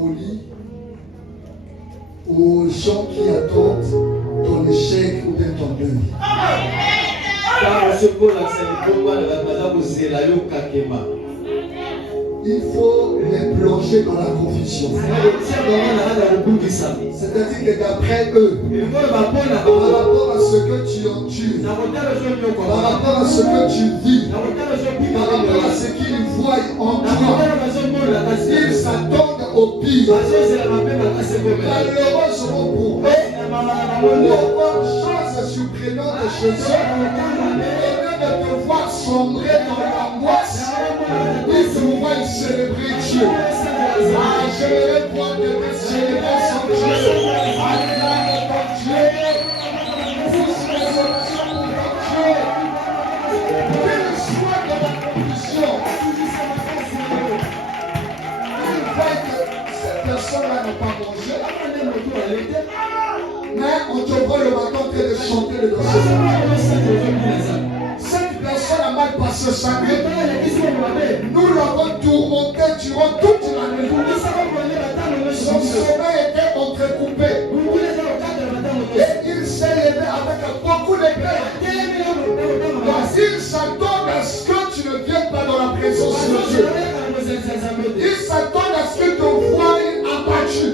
folie, aux gens qui attendent ton échec ou bien ton deuil. Il faut les plonger dans la confusion. C'est-à-dire que d'après eux, par rapport à ce que tu endures, par rapport à ce que tu vis, par rapport à ce qu'ils voient en toi, ils s'attendent au pire. Malheureusement pour eux, chose surprenante chez eux, au lieu de te voir sombrer dans l'angoisse, ils te voient célébrer Dieu. J'aimerais voir que tu célèbres son Dieu. Acclame ton Dieu. Pousse les options pour ton Dieu. Qu'il soit dans la confusion. Il voit que cette personne-là n'a pas mangé. Mais on te voit le matin en train de chanter le danser. Cette personne a mal passé sa nuit. Nous l'avons tourmenté durant toute la nuit. Son sommeil était entrecoupé. Et il s'est levé avec beaucoup de peine. Il s'attend à ce que tu ne viennes pas dans la présence de Dieu. Il s'attend à ce que ton voix abattu.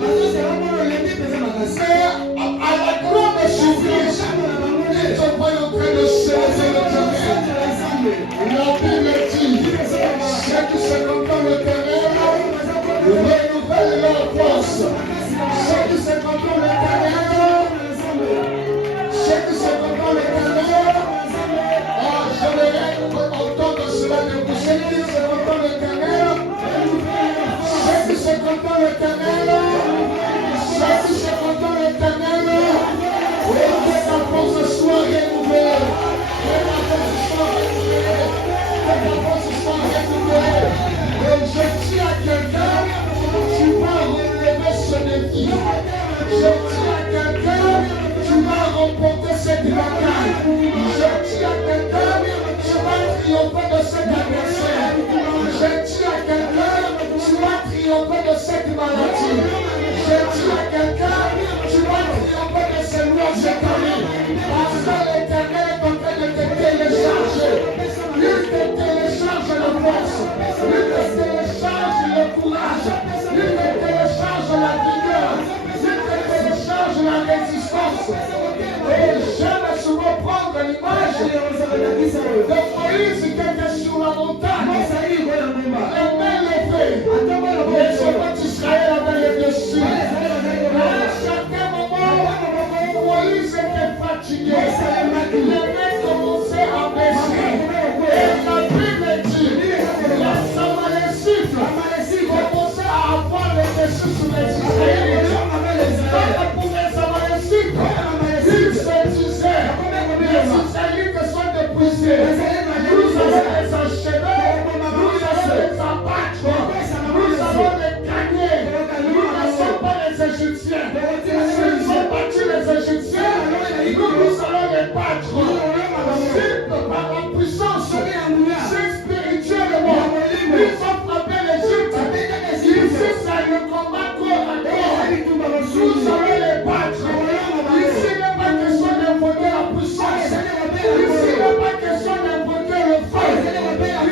Mais à la grande surprise, il te voit en train de célébrer le Dieu. La Bible dit, ceux qui se contentent l'Éternel renouvellent leur force. Ceux qui se contentent l'Éternel, j'aimerais entendre cela de vous. Ceux qui se contentent l'Éternel, ceux qui se contentent l'Éternel, ceux qui se contentent l'Éternel, que ta force soit renouvelée. Que ta force soit renouvelée. Que ta force soit renouvelée. Et je dis à quelqu'un, tu vas relever ce défi. Je dis à quelqu'un, tu vas remporter cette bataille. Je dis à quelqu'un, tu vas triompher de cet adversaire. Je dis à quelqu'un, tu vas triompher de cette maladie. Je dis à quelqu'un, tu vas triompher de ces lois établies. Parce que l'Éternel est en train de te télécharger. Il te télécharge la force. Il te télécharge le courage. Il te télécharge la vigueur. Il te télécharge la résistance. Et j'aime souvent prendre l'image de Moïse qui était sur la montagne. Les mains levées. Les soldats d'Israël avaient les dessus. À un certain moment, Moïse était fatigué. Les mains commençaient à baisser. Et la Bible dit, les Amalécites commençaient à avoir les dessus sur les Israélites. Pour les Amalécites, ils se disaient, les Israélites sont épuisés. Nous allons les enchaîner, nous allons les abattre, nous allons les gagner. Nous ne sommes pas les Égyptiens. S'ils ont battu les Égyptiens, nous allons les battre. Par la puissance, spirituellement, ils ont frappé l'Égypte. Ici, c'est le combat corps à corps. Nous allons les battre. Ici, il n'est pas question d'invoquer la puissance. Ici, il n'est pas question d'invoquer le feu.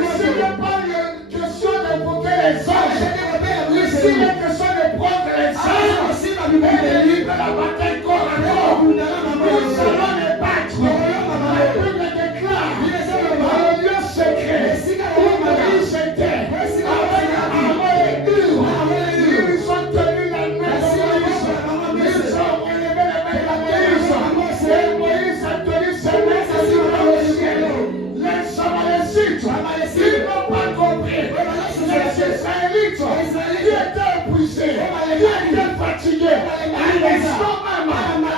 Ici, il n'est pas question d'invoquer les anges. Ici, il est question de prendre les armes et de livrer la bataille corps à corps. Nous allons les battre. La Bible déclare dans le lieu secret où Moïse était avec Aaron et Hur. Ils ont tenu la main de Moïse. Ils ont relevé la main de Moïse. Et Moïse a tenu ses mains dans le ciel. Les Amalécites, ils n'ont pas compris. Les Israélites, qui étaient épuisés, qui étaient fatigués, à l'instant même,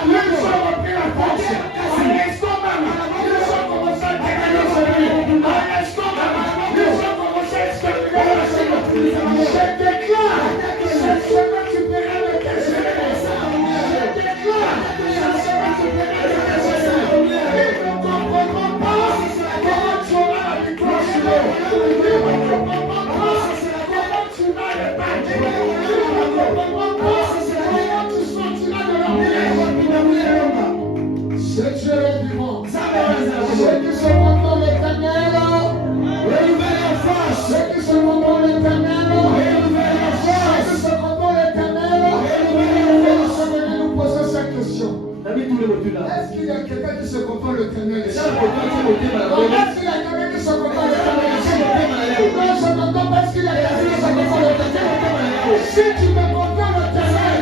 ils ont repris la force. À l'instant même, ils ont commencé à gagner le celui. À l'instant même, ils ont commencé à exterminer la Syrie. Je déclare, cette semaine tu verras le déjeuner. Je déclare, cette semaine tu verras le déjeuner. Ils ne comprendront pas comment tu auras la victoire sur eux. Ils ne comprendront pas comment tu vas les battre. Ils ne comprendront Est-ce qu'il y a quelqu'un qui se comprend l'éternel ici? Est-ce qu'il y a quelqu'un qui se comprend l'éternel ici? Non, je ne comprends pas ce qu'il y a quelqu'un qui se comprend l'éternel. Si tu me comprends l'éternel,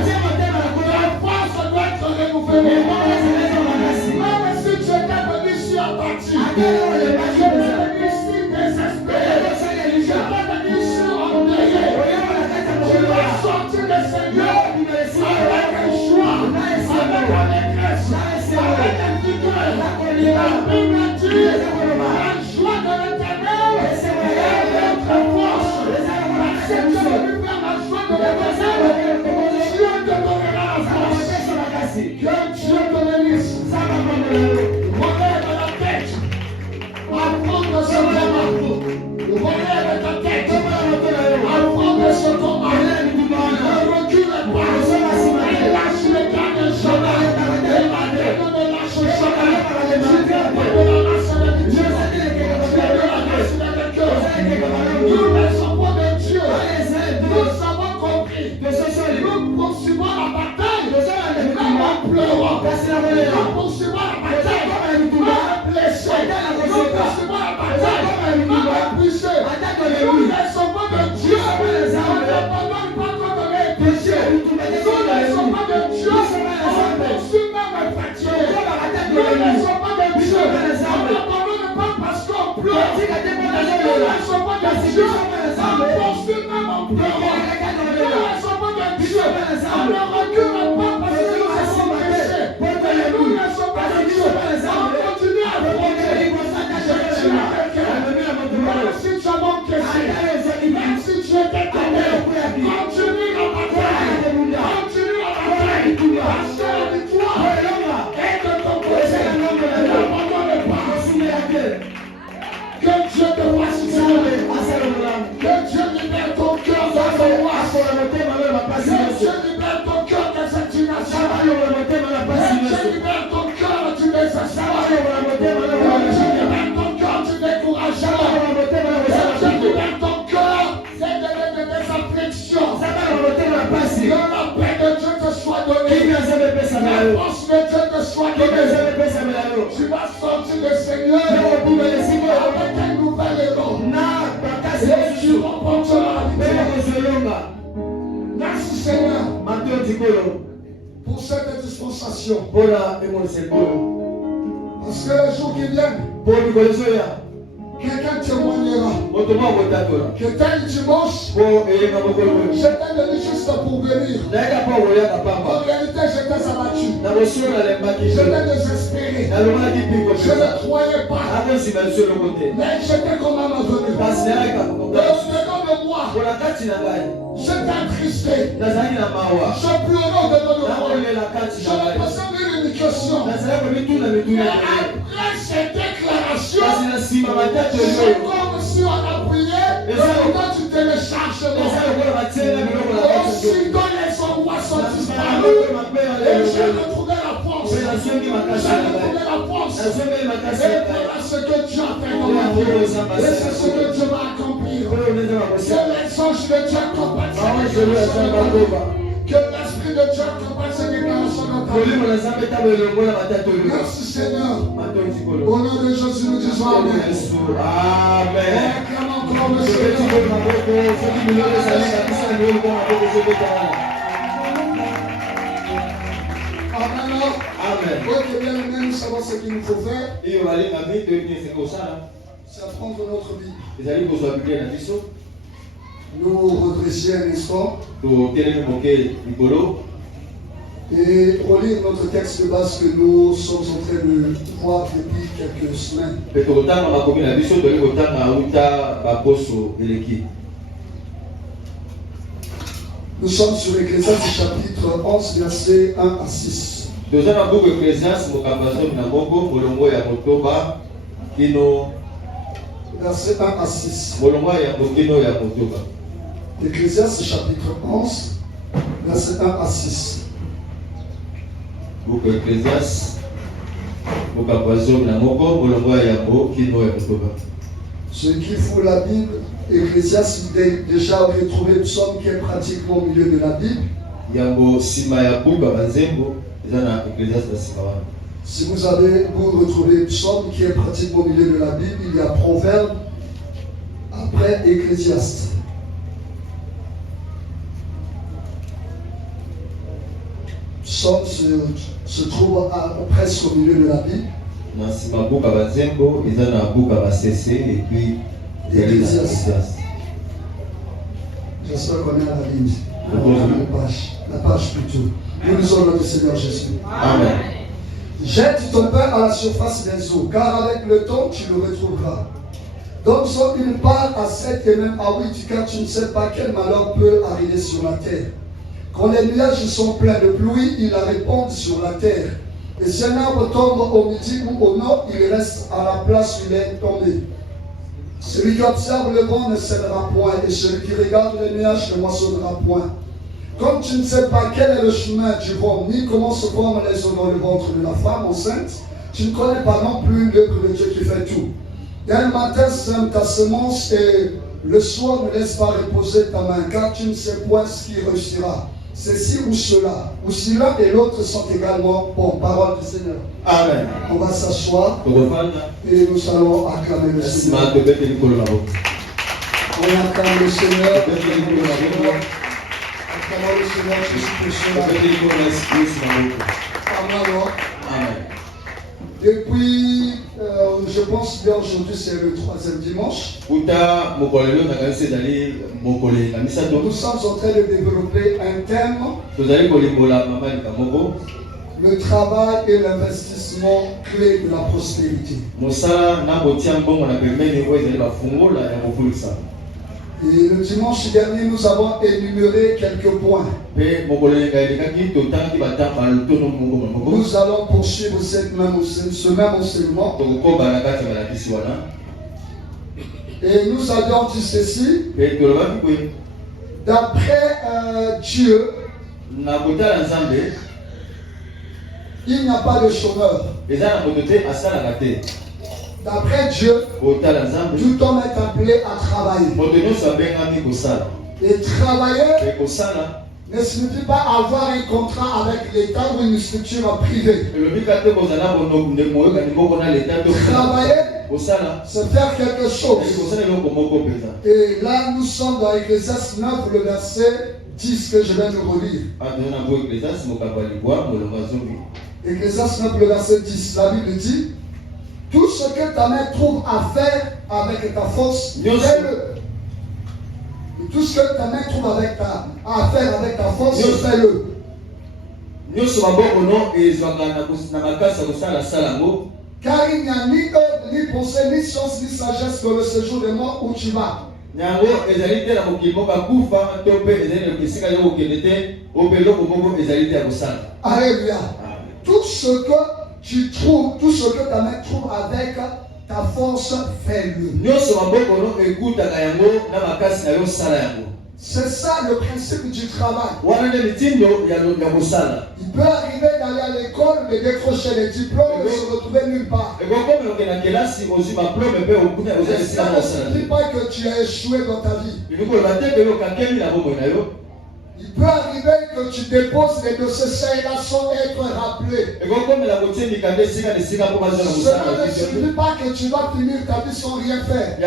la force doit être renouvelée. Même si tu étais venu ici abattu, je suis venu ici désespéré, je suis venu ici endeuillé, tu vas sortir le Seigneur avec un joie, avec allégresse, avec un vigueur. La Bible dit, la joie de l'éternel est notre force. Parce que tu es venu faire la joie de l'éternel, Dieu te donnera la force. Que Dieu te bénisse. Relève la tête. Apprends de ce combat. Relève ta tête. Apprends de ce combat. Ne recule pas. Lâche les derniers jamais. Et la tête ne lâche jamais. Tu viens pas de la nationalité. Tu viens de la nationalité. Nous ne sommes pas de Dieu. Nous avons compris. Nous poursuivons la bataille. Nous pleurons. Nous poursuivons la bataille. Nous blessés. Nous poursuivons la bataille. Nous épuisés. Nous ne sommes pas de Dieu. On ne pardonne pas quand on est épuisé. Nous ne sommes pas de Dieu. On poursuit même fatigué. Nous ne sommes pas de Dieu. On ne pardonne pas parce qu'on pleure. Nous ne sommes pas de Dieu. On poursuit même en pleurant. Nous ne sommes pas de Dieu. On ne recule pas parce que nous sommes blessés. Nous ne sommes pas de Dieu. On continue à prier. Même si tu as manqué, même si tu étais tombé, continue la bataille. Continue la bataille. Parce que la victoire est de ton côté. N'abandonne pas. Que Dieu te fasse sauver. Que Dieu libère ton cœur d'angoisse. Que Dieu libère ton cœur des inclinations. Que Dieu libère ton cœur du désespoir. Que Dieu libère ton cœur du découragement. Que Dieu libère ton cœur des afflictions. Que la paix de Dieu te soit donnée. La force de Dieu te soit donnée. Tu vas sortir le Seigneur avec un nouvel héros. Et tu remporteras la victoire. Merci Seigneur pour cette dispensation. Parce que le jour qui vient, quelqu'un témoignera que tel dimanche, j'étais venu juste pour venir. En réalité, j'étais abattu. J'étais désespéré. Je ne croyais pas. Mais j'étais quand même venu. Au-dedans de moi, j'étais attristé. Je pleurais au-dedans de moi. Je me posais une question. Mais après cette déclaration, c'est comme si on a prié, et quand tu télécharges aussitôt les angoisses sont disparues, et j'ai retrouvé la force. J'ai retrouvé la force. Et voilà ce que Dieu a fait dans ma vie. Et c'est ce que Dieu va accomplir. Que les anges de Dieu accompagnent cette déclaration. Que l'Esprit de Dieu accompagne cette déclaration dans ta vie. Merci Seigneur. Au nom de Jésus, nous disons Amen. Amen. Acclame encore le Seigneur. Amen. Ok, bien, nous savons ce qu'il nous faut faire. C'est apprendre notre Bible. Nous redresser un instant et relire notre texte de base que nous sommes en train de voir depuis quelques semaines. Nous sommes sur Ecclésiaste chapitre 11, versets 1 à 6. Verset 1 à 6. Ecclésiaste chapitre 11, verset 1 à 6. Ceux qui font la Bible, Ecclésiaste, déjà retrouvé le psaume qui est pratiquement au milieu de la Bible. Si vous retrouvez Psaume qui est pratiquement au milieu de la Bible, il y a Proverbe, après Ecclésiaste. Psaume se trouve presque au milieu de la Bible. Ecclésiaste. J'espère qu'on est à la ligne. La page plutôt. Nous lisons notre Seigneur Jésus. Amen. Jette ton pain à la surface des eaux, car avec le temps tu le retrouveras. Donne-en une part à 7 et même à 8, car tu ne sais pas quel malheur peut arriver sur la terre. Quand les nuages sont pleins de pluie, ils la répandent sur la terre. Et si un arbre tombe au midi ou au nord, il reste à la place où il est tombé. Celui qui observe le vent ne sèmera point, et celui qui regarde les nuages ne moissonnera point. Comme tu ne sais pas quel est le chemin du vent, ni comment se forment les eaux dans le ventre de la femme enceinte, tu ne connais pas non plus l'œuvre de Dieu qui fait tout. Et un matin sème ta semence, et le soir ne laisse pas reposer ta main, car tu ne sais point ce qui réussira. C'est ci ou cela, ou si l'un et l'autre sont également bons. Parole du Seigneur. Amen. On va s'asseoir et nous allons acclamer le Seigneur. On acclame le Seigneur. Acclamons le Seigneur Jésus pour cela. Amen. Depuis, je pense bien aujourd'hui c'est le 3e dimanche. Nous sommes en train de développer un thème. Le travail et l'investissement clé de la prospérité. Et le dimanche dernier, nous avons énuméré quelques points. Nous allons poursuivre ce même enseignement. Et nous avions dit ceci. D'après Dieu, il n'y a pas de chômeur. D'après Dieu, tout homme est appelé à travailler. Et travailler ne signifie pas avoir un contrat avec l'État ou une structure privée. Travailler, c'est faire quelque chose. Et là, nous sommes dans Ecclésiaste 9, le verset 10 que je vais nous relire. Ecclésiaste 9, le verset 10, la Bible dit: tout ce que ta main trouve à faire avec ta force, fais-le. Tout ce que ta main trouve à faire avec ta force, fais-le. Car il n'y a ni œuvre, ni pensée, ni science, ni sagesse dans le séjour des morts où tu vas. Alléluia. Tout ce que tu trouves, tout ce que ta main trouve avec ta force, fais-le. C'est ça le principe du travail. Il peut arriver d'aller à l'école, de décrocher les diplômes et se retrouver nulle part. Ça ne signifie pas que tu as échoué dans ta vie. Il peut arriver que tu déposes les dossiers ça et là sans être rappelé. Cela ne signifie pas que tu vas finir ta vie sans rien faire. Et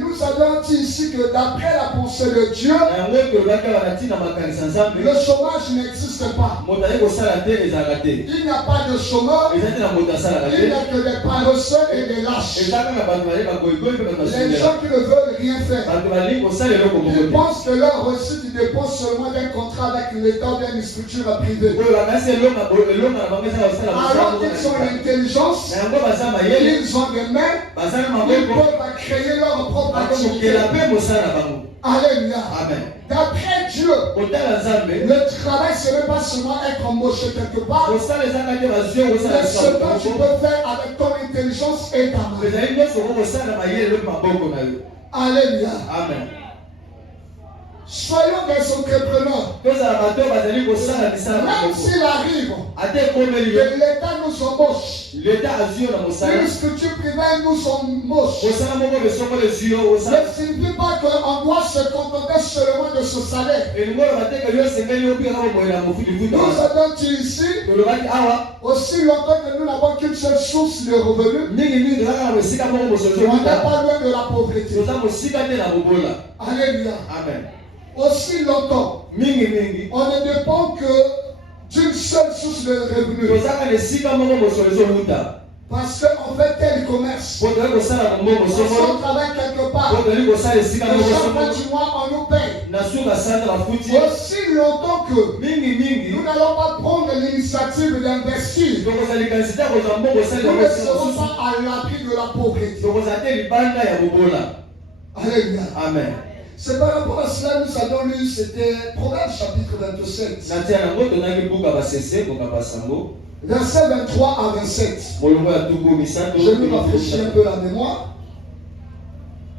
nous avons dit ici que d'après la pensée de Dieu, le chômage n'existe pas. Il n'y a pas de chômeur, il n'y a que des paresseux et des lâches. Les gens qui ne veulent rien faire. Ils pensent que leur réussite dépend seulement d'un contrat avec l'État ou d'une structure privée. Alors qu'ils ont l'intelligence, ils ont des mains, ils peuvent créer leur propre activité. Alléluia. D'après Dieu, le travail ce n'est pas seulement être embauché quelque part, mais ce que tu peux faire avec ton intelligence et ta main. Alléluia. Amen. Soyons des entrepreneurs. Même s'il arrive que l'État nous embauche, une structure privée nous embauche, ne signifie pas qu'on doit se contenter seulement de ce salaire. Nous avons ici, aussi longtemps que nous n'avons qu'une seule source de revenus, on n'est pas loin de la pauvreté. Alléluia. Amen. Aussi longtemps, on ne dépend que d'une seule source de revenus. Parce qu'on fait tel commerce, parce qu'on travaille quelque part, et chaque fin du mois on nous paye. Aussi longtemps que nous n'allons pas prendre l'initiative d'investir, nous ne serons pas à l'abri de la pauvreté. Alléluia. Amen. C'est par rapport à cela nous avons lu, c'était Proverbe chapitre 27. Versets 23 à 27. Je nous rafraîchis un peu la mémoire.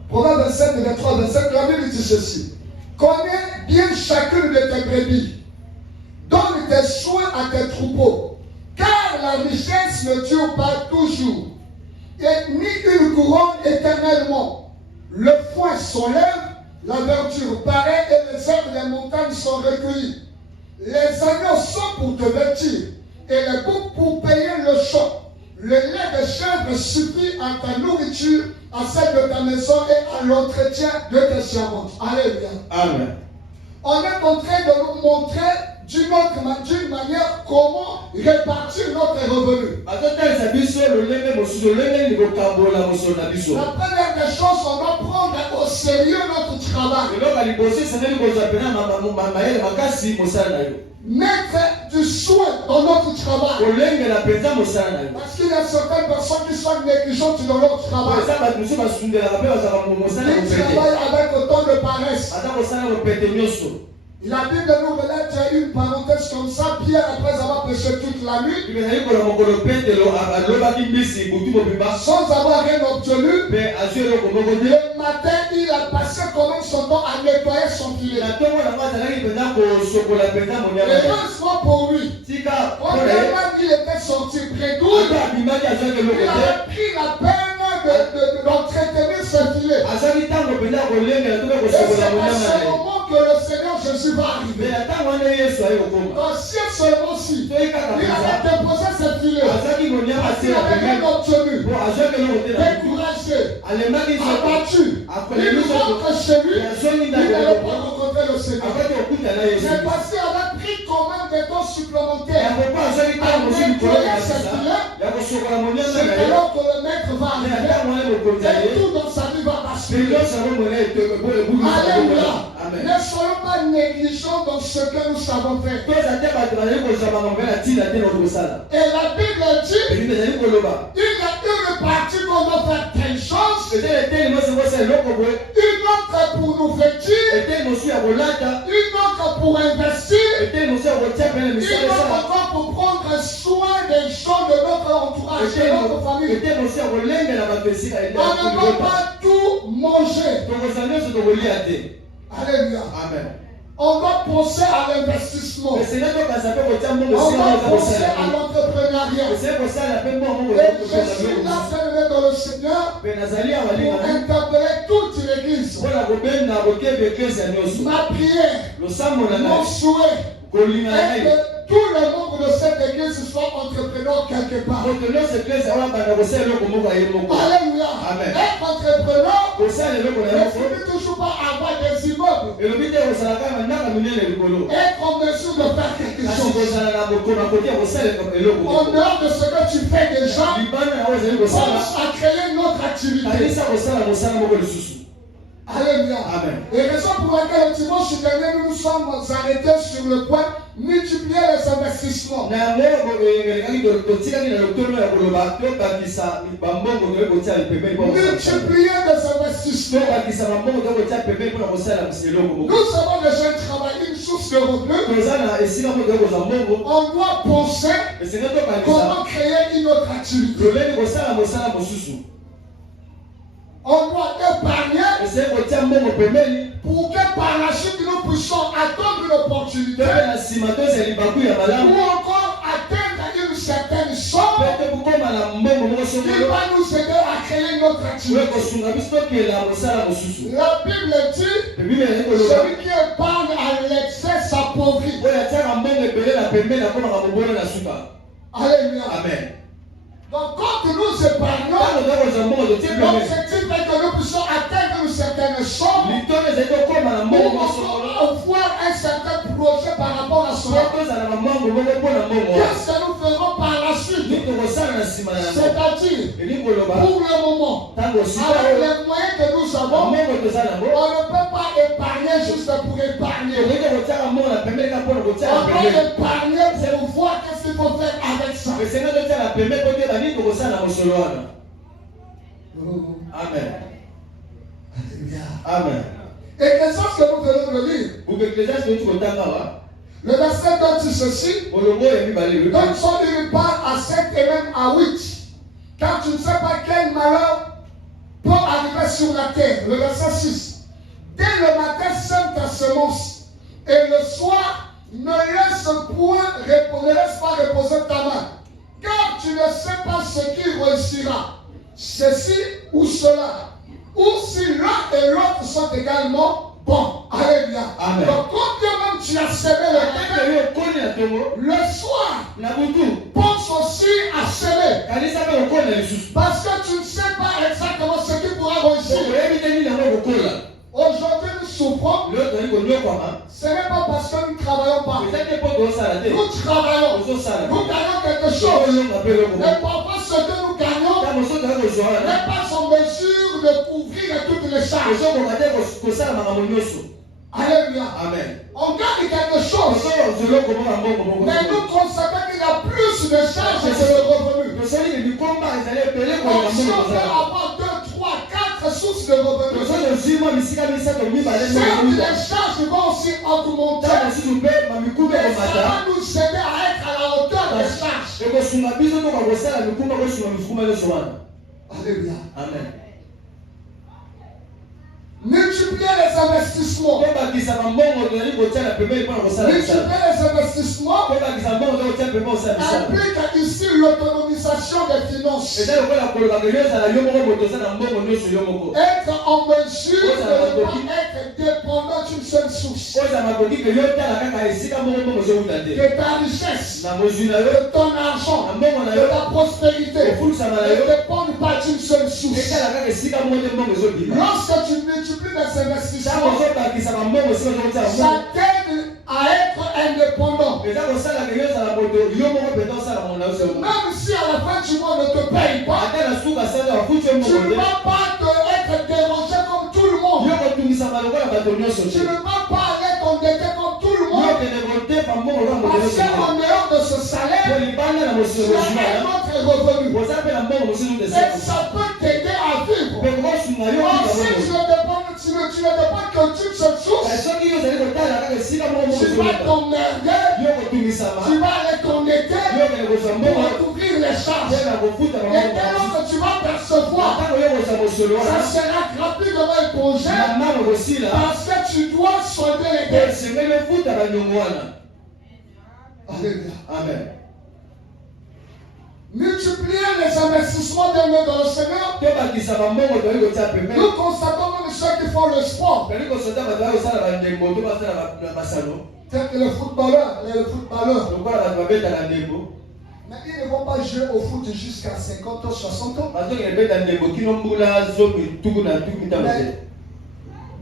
Proverbe 27, 23 à 27, la Bible dit ceci. Connais bien chacune de tes brebis. Donne tes soins à tes troupeaux. Car la richesse ne dure pas toujours. Et ni une couronne éternellement. Le foin s'enlève, la verdure paraît et les herbes des montagnes sont recueillies. Les agneaux sont pour te vêtir et les boucs pour payer le champ. Le lait de chèvre suffit à ta nourriture, à celle de ta maison et à l'entretien de tes servantes. Alléluia. Amen. On est en train de nous montrer d'une manière comment répartir notre revenu. La première des choses, on doit prendre au sérieux notre travail. Mettre du soin dans notre travail. Parce qu'il y a certaines personnes qui sont négligentes dans leur travail. Ils travaillent avec autant de paresse. La Bible nous relate une parenthèse comme ça. Pierre, après avoir péché toute la nuit, sans avoir rien obtenu, le matin, il a passé quand même son temps à nettoyer son filet. Heureusement pour lui, quand il était sorti près d'où, il avait pris la peine d'entretenir ce filet. Et c'est à ce moment que le Seigneur Jésus va arriver. Dans ciel seulement si il avait déposé ce filet, parce qu'il n'avait rien obtenu, découragé, abattu, il rentre chez lui, il n'allait pas rencontrer le Seigneur. C'est parce qu'il avait pris quand même des temps supplémentaires à nettoyer ce filet. C'est alors que le maître va arriver et tout dans sa vie va basculer. Alléluia. Ne soyons pas négligents dans ce que nous savons faire. Et la Bible dit, il y a une partie qu'on doit faire telle chose, une autre pour nous vêtir, une autre pour investir, une autre encore pour prendre soin des gens de notre entourage, de notre famille. On ne doit pas tout manger. Alléluia. Amen. On va penser à l'investissement. On va penser à l'entrepreneuriat. Et je suis là dans le Seigneur pour interpeller toute l'église. Ma prière, mon souhait, est que tous les membres de cette église soient entrepreneurs quelque part. Alléluia. Être entrepreneur ne signifie toujours pas avoir des immeubles. Être en mesure de faire quelque chose. En dehors de ce que tu fais déjà, pense à créer une autre activité. Alléluia. Amen. Et raison pour laquelle le dimanche dernier nous nous sommes arrêtés sur le point multiplier les investissements. Multiplier les investissements. Nous avons déjà un travail, une source de revenus. On doit penser comment créer une autre activité. On doit épargner pour que par la suite nous puissions attendre une opportunité. opportunité, ou encore atteindre une certaine somme, il va nous aider à créer une autre activité. La Bible dit, celui qui épargne à l'excès s'appauvrit. Alléluia. Amen. Donc quand nous épargnons, l'objectif est que nous puissions atteindre une certaine somme pour voir un certain projet par rapport à cela. Qu'est-ce que nous ferons par la suite? C'est-à-dire, pour le moment, avec les moyens que nous avons, on ne peut pas épargner juste pour épargner. On doit épargner pour voir qu'est-ce qu'il faut faire avec ça. Amen. Amen. Et que ça, ce que nous venons de lire, le verset dit ceci, donc son une part à 7 et même à 8, car tu ne sais pas quel malheur peut arriver sur la terre. Le verset 6, dès le matin sème ta semence, et le soir ne laisse pas reposer ta main, car tu ne sais pas ce qui réussira, ceci ou cela, ou si l'un et l'autre sont également bons. Alléluia. Donc quand même tu as semé le soir, pense aussi à semer. Parce que tu ne sais pas exactement ce qui pourra réussir. Aujourd'hui nous souffrons. Ce n'est pas parce que nous ne travaillons pas. Nous travaillons. Nous gagnons quelque chose. Mais parfois ce que nous gagnons n'est pas en mesure de couvrir toutes les charges. Alléluia. Amen. On gagne quelque chose. Mais nous constatons qu'il y a plus de charges que de revenus. On peut avoir 2, 3, 4 sources de revenus. Les charges vont aussi augmenter. Mais ça va nous aider à être à la hauteur des charges. Alléluia. Amen. Multiplier les investissements. Multiplier les investissements implique ici l'autonomisation des finances. Être en mesure de ne pas être dépendant d'une seule source. De ta richesse, de ton argent, de ta prospérité. Ne dépendre pas d'une seule source. Lorsque tu multiplies les investissements, ça t'aide à être indépendant. Même si à la fin du mois on ne te paye pas, tu ne vas pas être dérangé comme tout le monde. Tu ne vas pas être endetté comme tout le monde. Parce qu'en dehors de ce salaire, tu as un autre revenu. Et ça peut t'aider à vivre. Si tu ne dépends que d'une seule source, tu vas t'emmerder, tu vas aller t'endetter pour recouvrir les charges. Et dès lors que tu vas percevoir, ça sera rapidement éponger parce que tu dois solder les dettes. Amen. Multiplier les investissements dans le Seigneur. Nous constatons même ceux qui font le sport. Tels que les footballeurs. Mais ils ne vont pas jouer au foot jusqu'à 50 ans, 60 ans.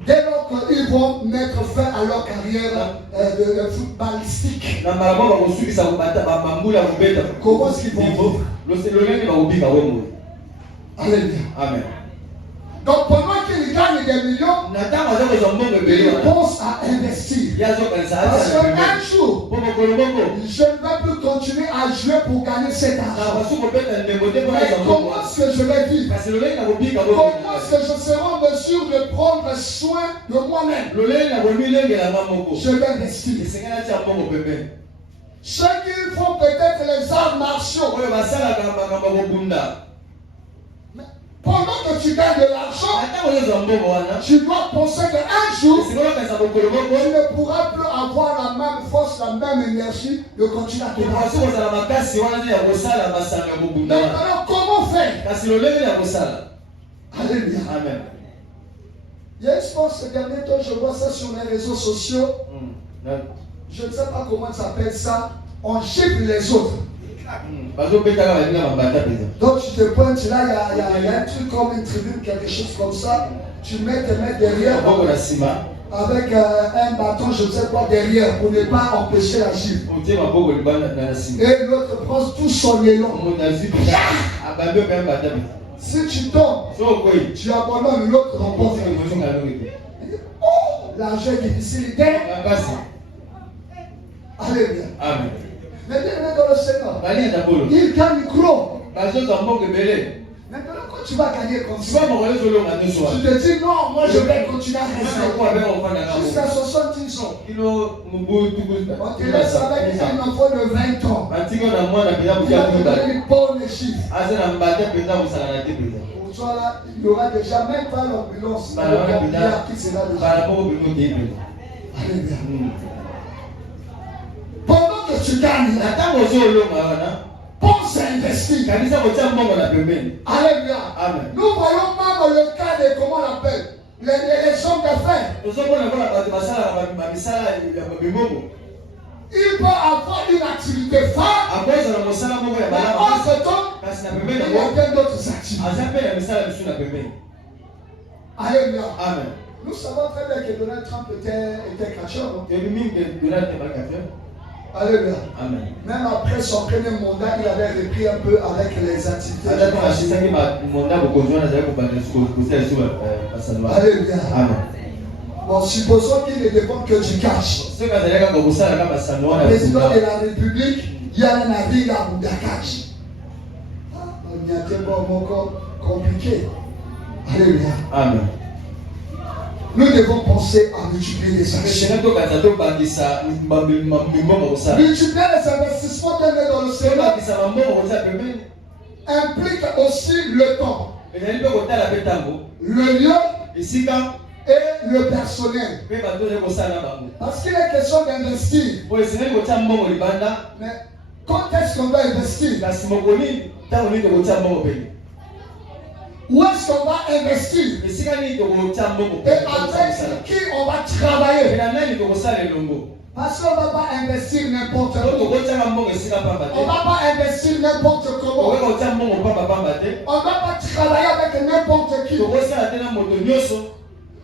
Dès lors qu'ils vont mettre fin à leur carrière de footballistique, comment est-ce qu'ils vont vivre? Alléluia. Amen. Donc pendant qu'ils gagnent des millions, ils pensent à investir. Parce qu'un jour, je ne vais plus continuer à jouer pour gagner cet argent. Mais comment est-ce que je vais vivre? Comment est-ce que je serai en mesure de prendre soin de moi-même? Je vais investir. Ceux qui font peut-être les arts martiaux, pendant que tu gagnes de l'argent, tu dois penser qu'un jour, tu ne pourras plus avoir la même même énergie de continuer à te battre. Maintenant, comment faire? Alléluia. Amen. Il y a une sport ces derniers temps, je vois ça sur les réseaux sociaux. Je ne sais pas comment ça s'appelle ça. On gifle les autres. Donc tu te pointes là, il y a un truc comme une tribune, quelque chose comme ça. Tu mets tes mains derrière avec un bâton, je ne sais pas, derrière pour ne pas empêcher la gifle. Et l'autre prend tout son élan. Si tu tombes, tu abandonnes, l'autre remporte. Oh, l'argent est difficile. Alléluia. Amen. Mais bien dans le Seigneur, il gagne gros. Maintenant, quand tu vas gagner comme ça, tu te dis non, moi je vais continuer à rester jusqu'à 70 ans. On te laisse avec un enfant de 20 ans. Il a donné une bonne chiffre. Pour toi là, il n'y aura déjà même pas l'ambulance. Qui sera déjà. Alléluia. Pendant que tu gagnes, pense à investir. Alléluia. Amen. Nous voyons même le cas de, comment on appelle, les hommes d'affaires. Il peut avoir une activité phare, mais en ce temps, il y a plein d'autres activités. Alléluia. Amen. Nous savons très bien que Donald Trump était catcheur. Alléluia. Amen. Même après son premier mandat, il avait repris un peu avec les activités. Alléluia. Amen. Bon, supposons qu'il ne dépend que du cash. Le président de la République, il y a un avis à Boudakash. Il y a tellement compliqué. Alléluia. Amen. Nous devons penser à multiplier les actions. Multiplier les investissements dans le Seigneur implique aussi le temps, le lieu et le personnel. Parce qu'il est question d'investir. Mais quand est-ce qu'on va investir? Où est-ce qu'on va investir? Et avec qui on va travailler? Parce qu'on ne va pas investir n'importe où. On ne va pas investir n'importe comment. On ne va pas travailler avec n'importe qui.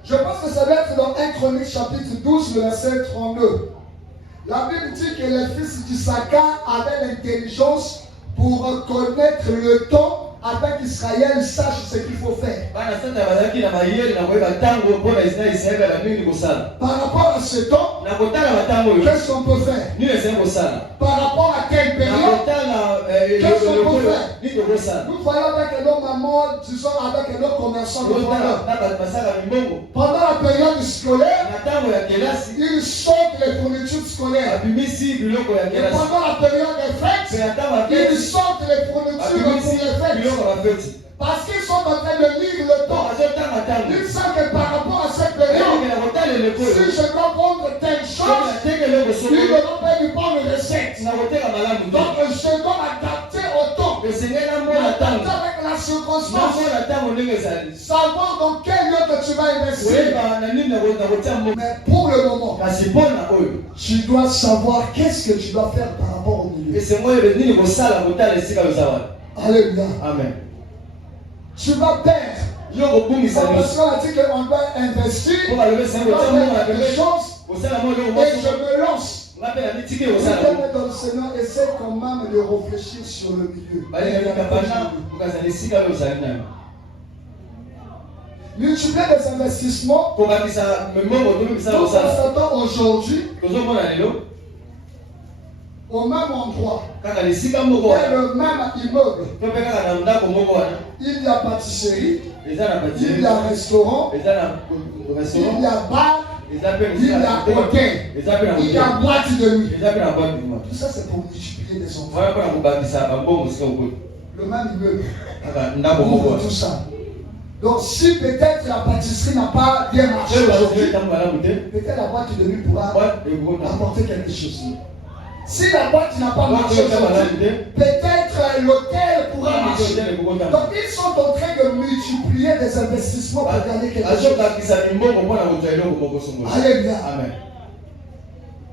Je pense que ça va être dans 1 Chronique chapitre 12, le verset 32. La Bible dit que les fils d'Issachar avaient l'intelligence pour connaître le temps afin qu'Israël sache ce qu'il faut faire. Par rapport à ce temps, qu'est-ce qu'on peut faire? Par rapport à quelle période, qu'est-ce qu'on peut faire? Nous voyons avec nos mamans, disons avec nos commerçants de pendant la période scolaire, ils sortent les fournitures scolaires. Et pendant la période des fêtes, ils sortent les fournitures pour les fêtes. Parce qu'ils sont en train de lire le temps. Ils savent que par rapport à cette période, si je dois vendre telle chose, ils n'auront pas une bonne recette. Donc je dois m'adapter au temps. M'adapter avec la circonstance. Savoir dans quel lieu que tu vas investir. Mais pour le moment, tu dois savoir qu'est-ce que tu dois faire par rapport au milieu. Alléluia. Amen. Tu vas perdre. Parce qu'on a dit qu'on doit investir dans quelque chose et je me lance. Si tu es dans le Seigneur, essaie quand même de réfléchir sur le milieu. Multiplier les investissements. Nous constatons aujourd'hui au même endroit, dans le même immeuble, il y a pâtisserie, il y a restaurant, il y a bar, il y a hôtel, il y a boîte de nuit. Tout ça c'est pour multiplier des enfants. Le même immeuble, pour tout ça. Donc si peut-être la pâtisserie n'a pas bien marché aujourd'hui, peut-être la boîte de nuit pourra apporter quelque chose. Si la boîte n'a pas marché aujourd'hui, peut-être l'hôtel pourra marcher. Donc ils sont en train de multiplier des investissements pour gagner quelque chose. Alléluia. Amen.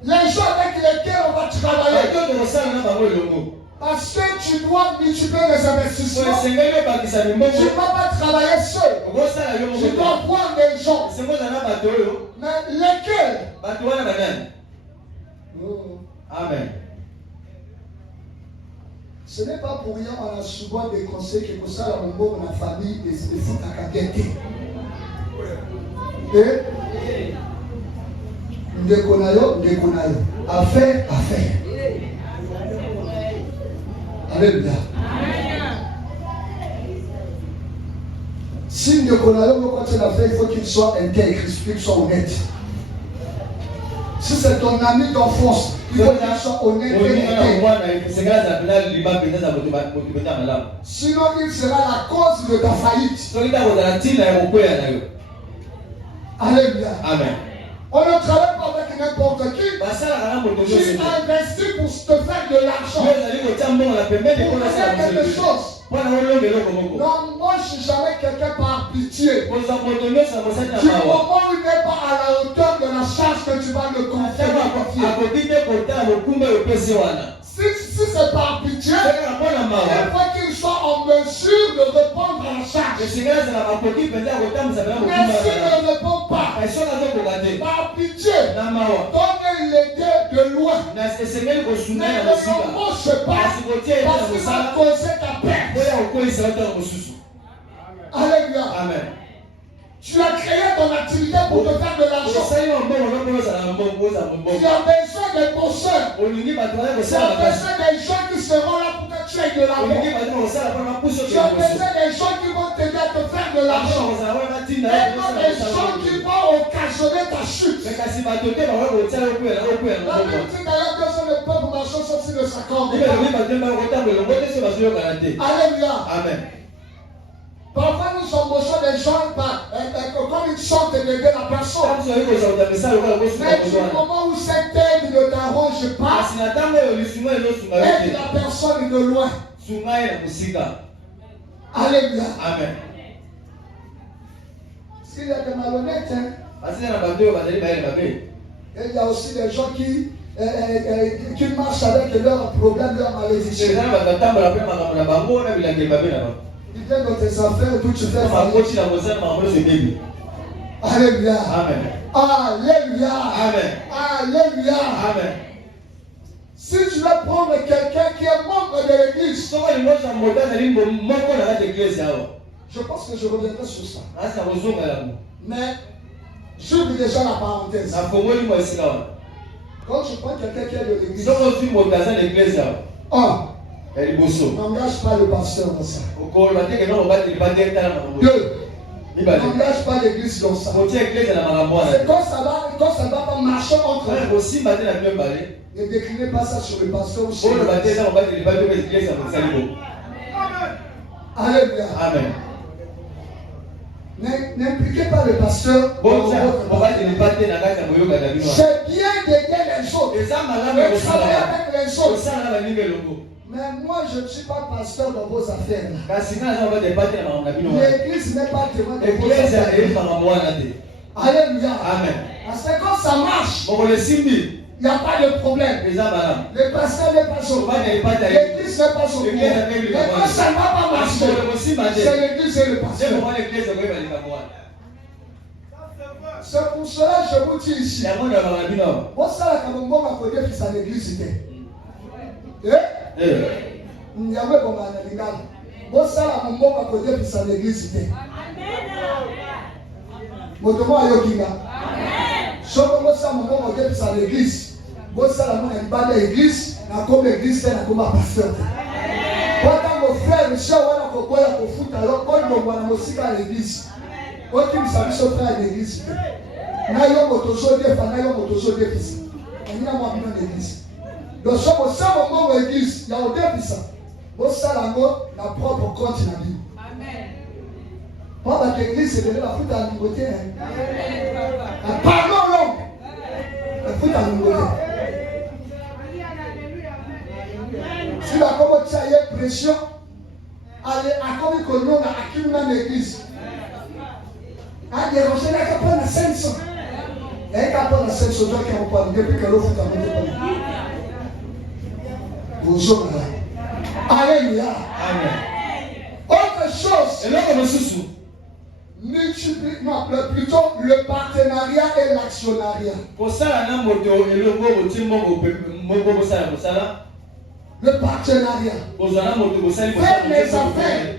Les gens avec lesquels on va travailler. Parce que tu dois multiplier les investissements. Tu ne peux pas travailler seul. Tu dois prendre des gens. Mais lesquels? Amen. Ce n'est pas pour rien on a souvent des conseils que pour ça on a la famille des foot à qualité. Et Ndekonayo. Affaire. Alléluia. Si Ndekonayo veut continuer à faire, il faut qu'il soit intègre, qu'il soit honnête. Si c'est ton ami d'enfance, il faut qu'il soit honnête et intègre. Sinon, il sera la cause de ta faillite. Alléluia. Amen. On ne travaille pas avec n'importe qui. Tu investis pour te faire de l'argent. Pour faire quelque chose. Non, moi je ne suis jamais quelqu'un par pitié. Du moment où il n'est pas à la hauteur de la charge que tu vas le confier. Si c'est par pitié, il faut qu'il soit en mesure de répondre à la charge. Mais s'il ne répond pas, par pitié, donne l'aider de loin. Ne l'embauche pas parce qu'il va causer ta perte. Alléluia. Amen. Tu as créé ton activité pour te faire de l'argent. Tu as besoin des bosseurs. Tu as besoin des gens qui seront là pour que tu aies de l'argent. Tu as besoin des gens qui vont t'aider à te faire de l'argent. Et non des gens qui vont occasionner ta chute. La Bible dit d'ailleurs que c'est le peuple marchant sauf s'il ne s'accorde pas. Alléluia. Amen. Parfois nous embauchons des gens comme une sorte d'aider la personne. Mais du moment où cette aide ne t'arrange pas, aide la personne de loin. Alléluia. Amen. S'il y a des malhonnêtes, il y a aussi des gens qui marchent avec leurs problèmes, leurs malédictions. Il vient dans tes affaires, tout tu fais. Alléluia. Amen. Alléluia. Amen. Alléluia. Amen. Si tu veux prendre quelqu'un qui est membre de l'église, je pense que je reviendrai sur ça. Mais j'ouvre déjà la parenthèse. Quand je prends quelqu'un qui est de l'église, n'engage pas le pasteur dans ça. 2. N'engage pas l'église dans ça. C'est quand ça va pas marcher entre eux. Ne déclinez pas ça sur le pasteur ou sur l'église. Alléluia. Amen. N'impliquez pas le pasteur. C'est bien d'aider les autres. De travailler avec les autres. Mais moi, je ne suis pas pasteur dans vos affaires. L'église n'est pas témoin de vos affaires. Alléluia. Amen. Parce que quand ça marche, il n'y a pas de problème. Le pasteur n'est pas sauvé. L'église n'est pas sauvée. Mais quand ça ne va pas marcher, c'est l'église et le pasteur. C'est pour cela que je vous dis ici. Vous savez que mon à côté de sa église était. Il y avait comme un animal. Vous savez que mon à côté de sa église était. Mon tomo a yokinga. So comme ça mon à côté de sa église. Vous savez que mon église, na comme église, na comme pasteur. Quand mon frère, monsieur, on a coupé la foot alors quand on voit la musique à l'église. Quand il s'agit de faire à l'église. Nayo motoso defa, nayo motoso defisa. On a moi dans l'église. Donc ça au moment où l'église, il y a au defisa. Au salango la propre compte na Bible. Amen. Pas que l'église c'est de la foot à nouveauté. Pardon non. La foot à nouveauté. pression. Allez, à comme que nous, à qui nous dans l'église. À déranger, là, qu'à prendre 500. Et qu'à prendre 500, toi qui en parle, depuis que l'autre t'a monté pas. Bonjour, madame. Alléluia. Amen. Autre chose. Et là, comme sous. Non, plutôt le partenariat et l'actionnariat. Pour ça, la moto et le mot, tu m'as ça. Le partenariat. Faire les affaires.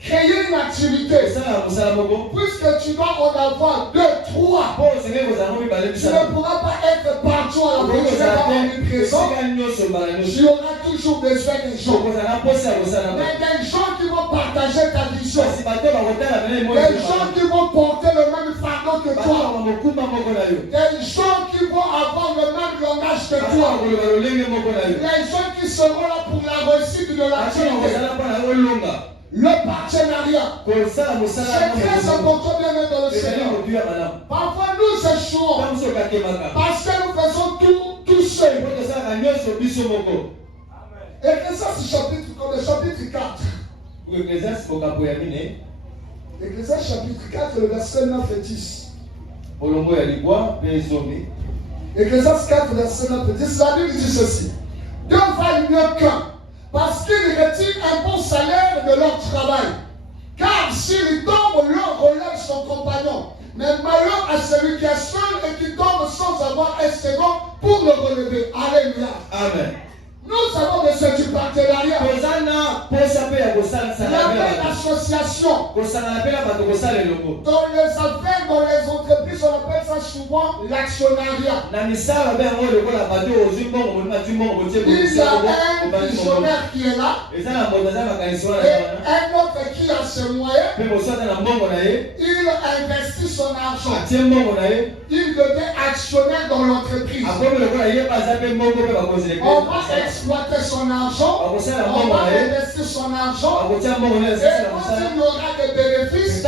Créer une activité. Puisque tu dois en avoir 2, 3. Tu ne pourras pas être partout à la présent. Tu auras toujours besoin des gens. Mais des gens qui vont partager ta vision. Des gens qui vont porter le même fardeau que toi. Des gens qui vont avoir le même langage que toi. Les gens qui seront là pour la réussite de l'activité. Le partenariat. C'est très important bien être dans le Seigneur. Parfois nous échouons parce que nous faisons tout seul. Ecclésiaste chapitre 4. Ecclésiaste chapitre 4, le verset 9 et 10. Ecclésiaste 4, verset 9 et 10. La Bible dit ceci. Dieu valent mieux qu'un, parce qu'ils retirent un bon salaire de leur travail. Car s'il tombe, l'un relève son compagnon. Mais malheur à celui qui est seul et qui tombe sans avoir un second pour le relever. Alléluia. Amen. Nous avons besoin du partenariat. L'appel d'association. Dans les affaires, dans les entreprises, on appelle ça souvent l'actionnariat. Il y a un visionnaire qui est là. Et un autre qui a ses moyens. Il investit son argent. Il devient actionnaire dans l'entreprise. On va exploiter son argent, on va investir son argent, et quand il y aura des bénéfices, il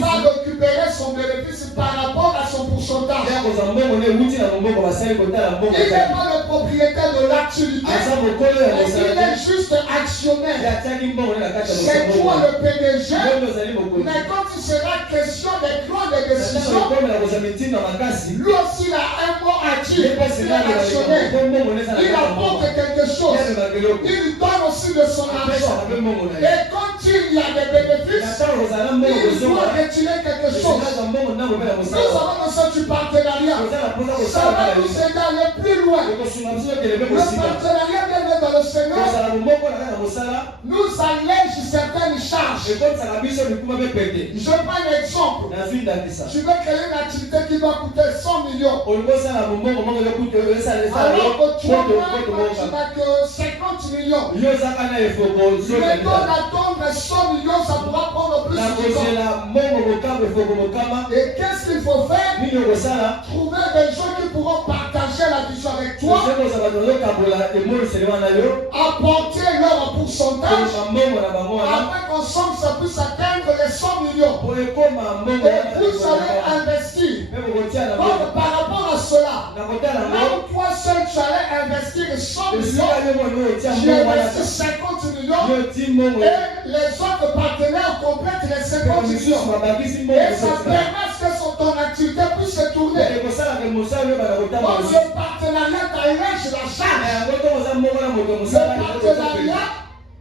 va récupérer son bénéfice par rapport à son pourcentage. Il n'est pas le propriétaire de l'activité, mais il est juste actionnaire. C'est toi le PDG, mais quand il sera question des plans de décision, lui aussi il a un mot à dire parce qu'il est actionnaire. Il apporte quelque chose. Il donne aussi de son argent. Et quand il y a des bénéfices, il doit retirer quelque chose. Nous avons besoin du partenariat. Ça va nous aider à aller plus loin. Le partenariat vient dans le Seigneur nous allège certaines charges. Je prends un exemple. Tu veux créer une activité qui va coûter 100 millions. Alors que toi, tu n'as que 50 millions. Mais quand attendre 100 millions, ça pourra prendre plus de temps. Et qu'est-ce qu'il faut faire? Trouver des gens qui pourront partager la vision avec toi. Apporter leur pourcentage. Afin qu'ensemble, ça puisse atteindre les 100 millions. Et vous allez investir. Donc, par rapport à cela, même toi seul, tu allais investir 100 millions. Tu investis 50 millions. Et les autres partenaires complètent les 50 millions. Et ça permet que ton activité puisse se tourner. Donc, le partenariat t'allège la charge. Le partenariat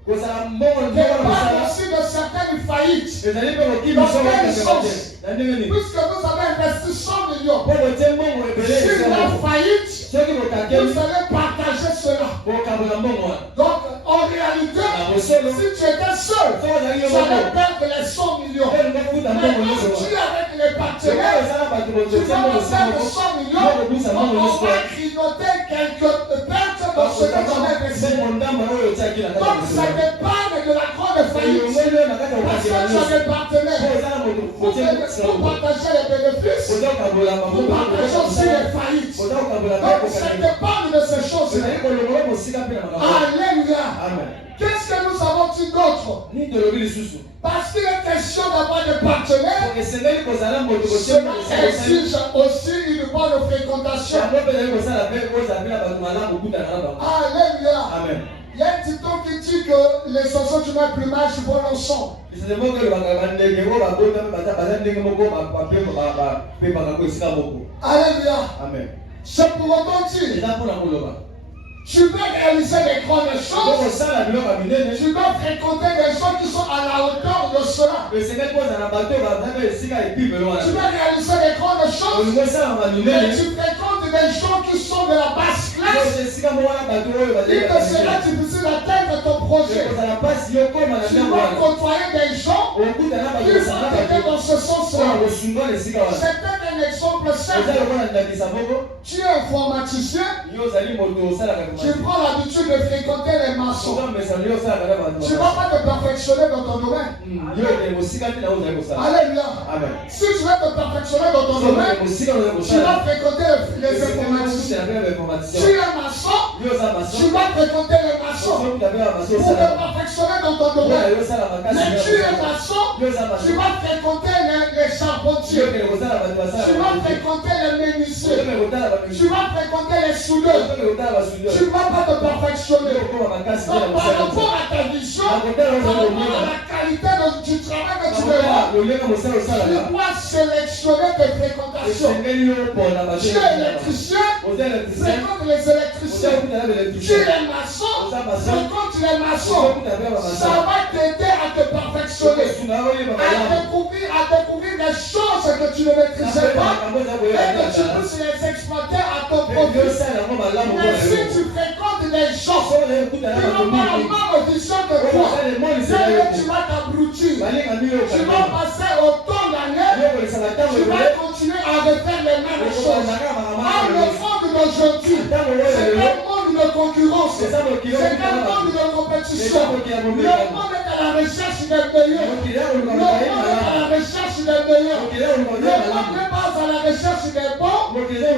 dépend aussi de certaines faillites. Dans quel sens? Puisque vous avez investi 100 millions, si la faillite, vous allez partager cela. Donc, en réalité, si tu étais seul, tu allais perdre les 100 millions. Maintenant, si tu es avec les partenaires, tu vas perdre 100 millions. On va grignoter quelques pertes dans ce que tu as investi. Donc, ça dépend de la grande faillite. Parce que tu as des partenaires. Pour partager les bénéfices, pour partager aussi les faillites. Donc, ça dépend de ces choses. Alléluia. Qu'est-ce que nous avons dit d'autre? Parce qu'il est question d'avoir des partenaires, cela exige aussi une bonne fréquentation. Alléluia. Amen. Il y a un dicton qui dit que les oiseaux du même plumage volent ensemble. Alléluia. Amen. C'est pour autant dire, tu peux réaliser des grandes choses, tu dois fréquenter des gens qui sont à la hauteur de cela. Tu dois réaliser des grandes choses, mais tu fréquentes des gens qui sont de la basse classe. Il te sera difficile d'atteindre ton projet. Tu dois côtoyer des gens qui vont t'aider dans ce sens-là. C'est un exemple simple. Tu es informaticien, tu prends l'habitude de fréquenter les maçons. Tu ne vas pas te perfectionner dans ton domaine. Alléluia. Si tu veux te perfectionner dans ton domaine, tu vas fréquenter les informaticiens. Tu es maçon, tu vas fréquenter les maçons pour te perfectionner dans ton domaine. Mais tu es maçon, tu vas fréquenter les charpentiers. Tu vas fréquenter les méniciers. Tu vas fréquenter les soudeurs. Tu ne vas pas te perfectionner. Donc, par rapport à ta vision, par rapport à la qualité du travail que tu veux faire, tu dois sélectionner tes fréquentations. Tu es électricien, fréquente les électriciens. Tu es maçon, fréquente les maçons. Ça va t'aider à te perfectionner, à découvrir des choses que tu ne maîtrisais pas et que tu puisses les exploiter à ton profit. Mais si tu fréquentes des gens qui n'ont pas la même vision que toi, tu vas t'abrutir. Tu vas passer autant d'années, tu vas continuer à refaire les mêmes choses. Or, le monde d'aujourd'hui, c'est un monde de concurrence, c'est un monde de compétition. Le monde est à la recherche des meilleurs. Le monde est à la recherche des meilleurs. Le monde n'est pas à la recherche des bons, mais il est à la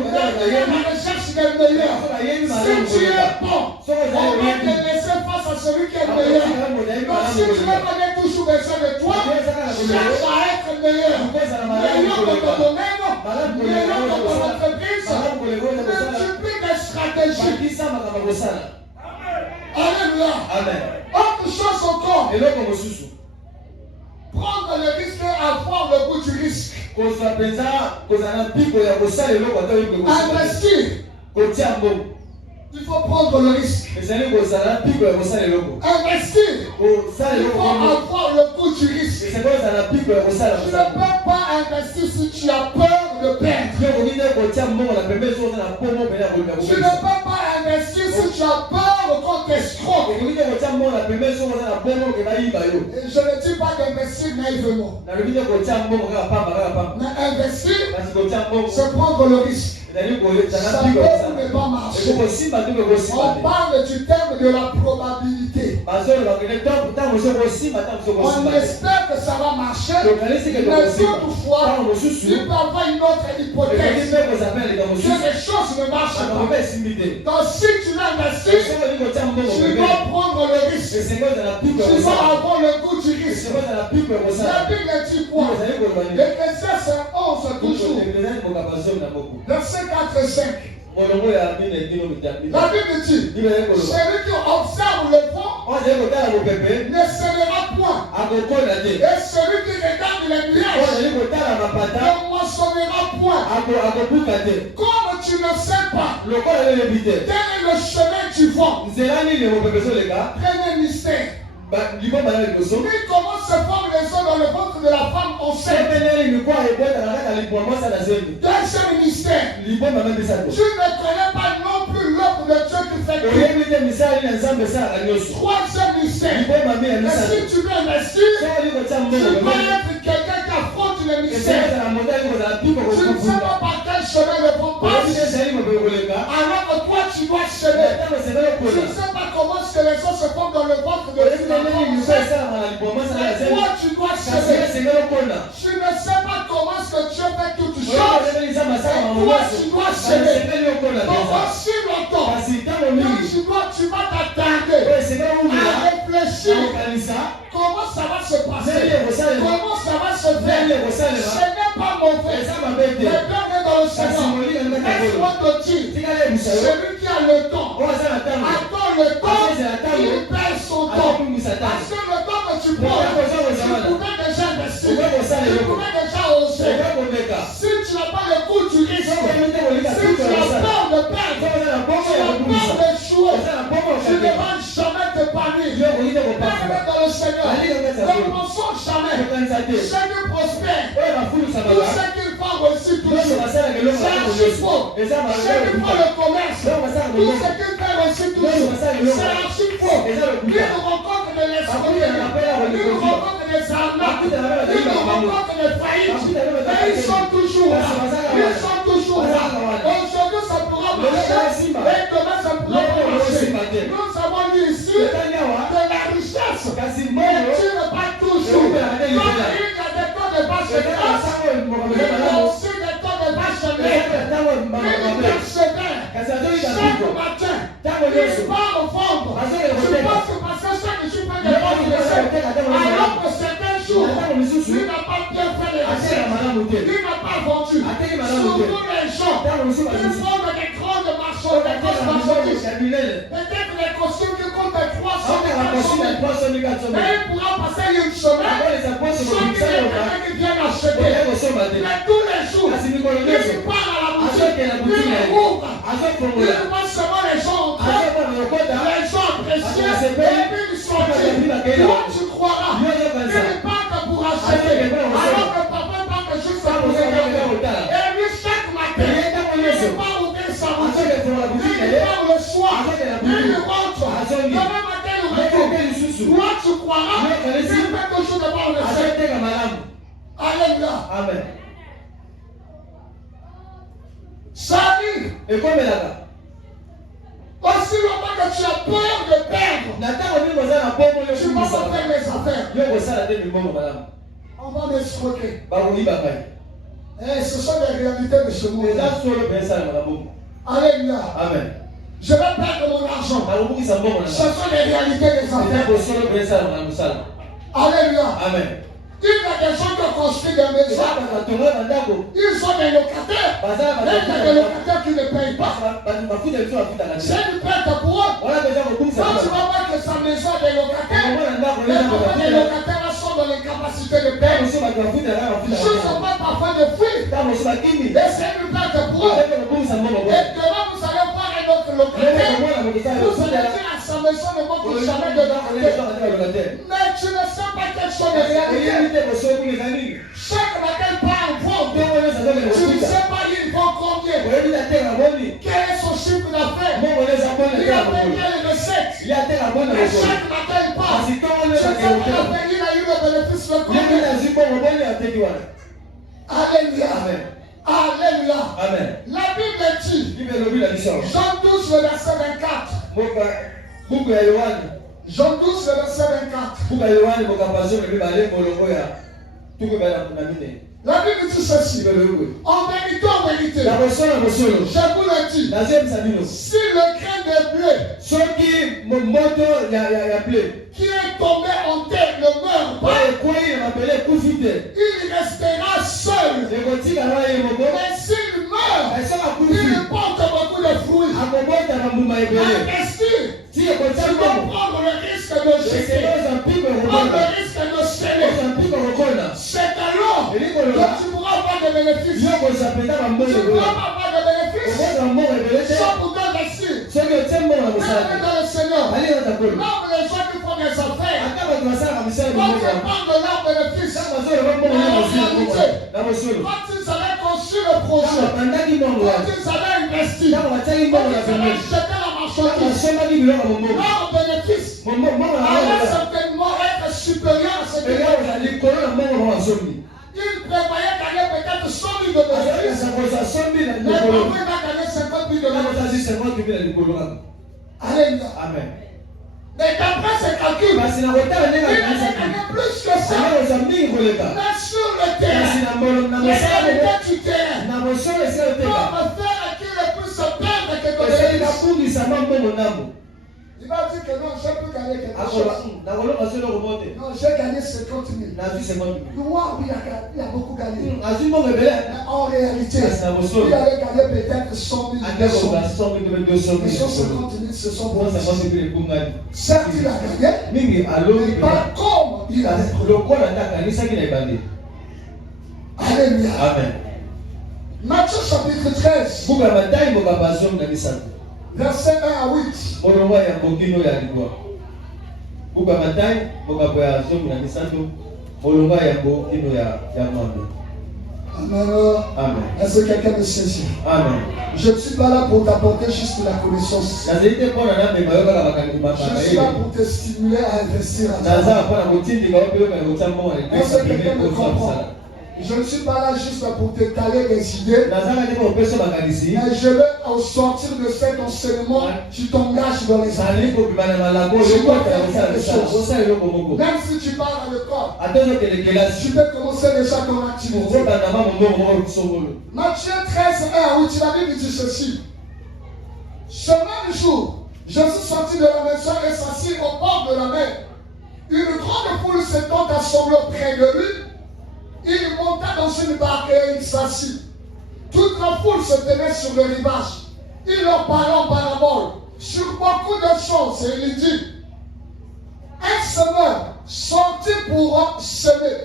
recherche des meilleurs. Si tu es bon, on va te laisser face à celui qui est meilleur. Donc si tu veux connaître toujours besoin de toi, cherche à être meilleur. Meilleur dans ton domaine, meilleur dans ton entreprise, multiplie des stratégies. Alléluia. Autre chose encore, prendre le risque et avoir le goût du risque. Investir. Il faut prendre le risque. Investir. Il faut avoir le goût du risque. Tu ne peux pas investir si tu as peur de perdre. Tu ne peux pas investir si tu as peur qu'on t'escroque. Et je ne dis pas d'investir naïvement. Mais investir, c'est prendre le risque. Ça peut ou ne pas marcher. On parle du terme de la probabilité. On espère que ça va marcher, mais toutefois, il peut avoir une autre hypothèse que les choses ne marchent pas. Donc si tu vas investir, tu dois prendre le risque. Tu dois avoir le goût du risque. La Bible dit quoi? L'Ecclésiaste 11 toujours. Verset 4 et 5. La Bible dit, celui qui observe le vent ne sèmera point. Et celui qui regarde les nuages ne moissonnera point. Comme tu ne sais pas quel est le chemin du vent, prenez mystère. Ni comment se forment les os dans le ventre de la femme enceinte. Deuxième mystère. Tu ne connais pas non plus l'œuvre de Dieu qui fait tout. Troisième mystère. Mais si tu veux investir, tu dois être quelqu'un qui affronte les mystères. Tu ne sais pas par quel chemin le vent passe. Alors que toi tu dois semer. Tu ne sais pas comment les os se forment dans le ventre de la femme. Toi tu dois semer. Tu ne sais pas comment est-ce que Dieu fait toutes choses. Toi tu dois semer. Donc aussi longtemps, tu vas t'attarder à réfléchir comment ça va se passer, comment ça va se faire. Ce n'est pas mauvais, mais donne dans le Seigneur. Laisse-moi te dire, celui qui a le temps, attends le temps, il perd son temps. Parce que le temps que tu prends, tu pouvais déjà investir. Tu pouvais déjà oser. Si tu n'as pas le goût du risque, si tu as peur de perdre, tu as peur d'échouer, tu ne vas jamais t'épanouir. Même dans le Seigneur, ne pensons jamais. Seigneur prospère. Tout ce qu'il va réussir toujours. C'est archi faux. Seigneur prend le commerce. Tout ce qu'il fait réussir toujours. C'est archi faux. Il rencontre des escroqueries. Il rencontre des arnaques. Il rencontre des faillites. Mais ils sont toujours là. Ils sont toujours là. Aujourd'hui, ça pourra marcher. Et demain, ça pourra pas marcher. Nous avons dit ici de la richesse. Mais tu ne pas toujours. Donc, il y a des temps de vache grasse. Il y a aussi des temps de vache maigre. Il persévère. Chaque matin, il part au fond. Tu penses que parce que chaque jour fait des bonnes recettes, alors que certains jours, il n'a pas bien fait les recettes. Il n'a pas vendu. Surtout les gens qui vendent des grandes marchandises. Peut-être les costumes qui coûtent 300 000. Mais il pourra passer une semaine sans qu'il y ait quelqu'un qui vienne acheter. Mais tous les jours, il part à la boutique, il ouvre, il voit seulement les gens entrer, les gens appréciés, et puis ils sortent. Toi, tu croiras, il part pour acheter, alors que papa part juste pour regarder. Et lui, chaque matin, il part ouvrir sa boutique, il part le soir, il rentre, demain matin, il retourne. Toi, tu croiras, il fait toujours devant le Seigneur. Alléluia. Amen. Ça arrive. Et comme elle a aussi longtemps que tu as peur de perdre, tu vas pas faire les affaires. On va m'escroquer. Et ce sont les réalités de ce monde. Alléluia. Amen. Je vais perdre mon argent. Ce sont les réalités des affaires. Alléluia. Amen. Il y a des gens qui ont construit des maisons. Ils sont des locataires. Mais il y a des locataires qui ne payent pas. C'est une perte pour eux. Quand tu vas voir que sa maison a des locataires, les locataires sont dans l'incapacité de payer. Juste parfois de fuir. Et c'est une perte pour eux. Et demain, vous allez voir un autre locataire. Vous allez dire à sa maison ne montre jamais de locataire. Mais tu ne sais pas quelles sont les réalités. Chaque matin, il part en vente. Tu ne sais pas, il vend combien. Quel est son chiffre d'affaires? Il a payé les recettes. Et chaque matin, il part. Tu ne sais pas, il a eu le bénéfice de combien. Alléluia. Alléluia. Amen. La Bible dit, Jean 12, le verset 24. Jean 12, le verset 24. La Bible dit ceci. En vérité, je vous le dis, si le grain de blé qui est tombé en terre ne meurt pas, il restera seul. Mais s'il meurt, il porte beaucoup de fruits. Investir, tu dois prendre le risque de jeter, prendre le risque de sceller. C'est alors que tu pourras avoir des bénéfices. Tu ne pourras pas avoir de bénéfices sans pourtant investir. Mais dans le Seigneur, là les gens qui font des affaires, quand ils parlent de leurs bénéfices, quand ils allaient construire le projet, quand ils allaient investir, quand ils allaient acheter la marchandise, leur bénéfice allait certainement être supérieur à ce qu'ils avaient. Il prévoyait gagner peut-être 100 000 de bénéfices, mais parfois il va gagner 50 000 de bénéfices. Alléluia. Amen. Mais d'après ses calculs, il avait gagné plus que ça. Mais sur le terrain, les réalités du terrain peuvent faire qu'il ait pu se perdre quelque chose. Il va dire que non, j'ai pu gagner quelque chose. Non, j'ai gagné 50 000. Wow, il a beaucoup gagné. Mais en réalité, il avait gagné peut-être 100 000, 200 000. Les 150 000 se sont bons. Certes, il a gagné, mais pas comme il a gagné. Alléluia. Amen. Matthieu chapitre 13, verset 1 à 8. Amen. Est-ce que quelqu'un me saisit? Amen. Je ne suis pas là pour t'apporter juste la connaissance. Je suis là pour te stimuler à investir à Est-ce que quelqu'un me comprend? Je ne suis pas là juste pour te caler des idées. Mais je veux au sortir de cet enseignement, tu t'engages dans les années. Même si tu parles à l'école, tu peux commencer déjà ton activité. Matthieu 13, 1 à 8, la Bible dit ceci. Ce même jour, Jésus sortit de la maison et s'assit au bord de la mer. Une grande foule s'étant assemblée près de lui. Il monta dans une barque et il s'assit. Toute la foule se tenait sur le rivage. Il leur parlait en parabole sur beaucoup de choses et il dit: un semeur sortit pour semer.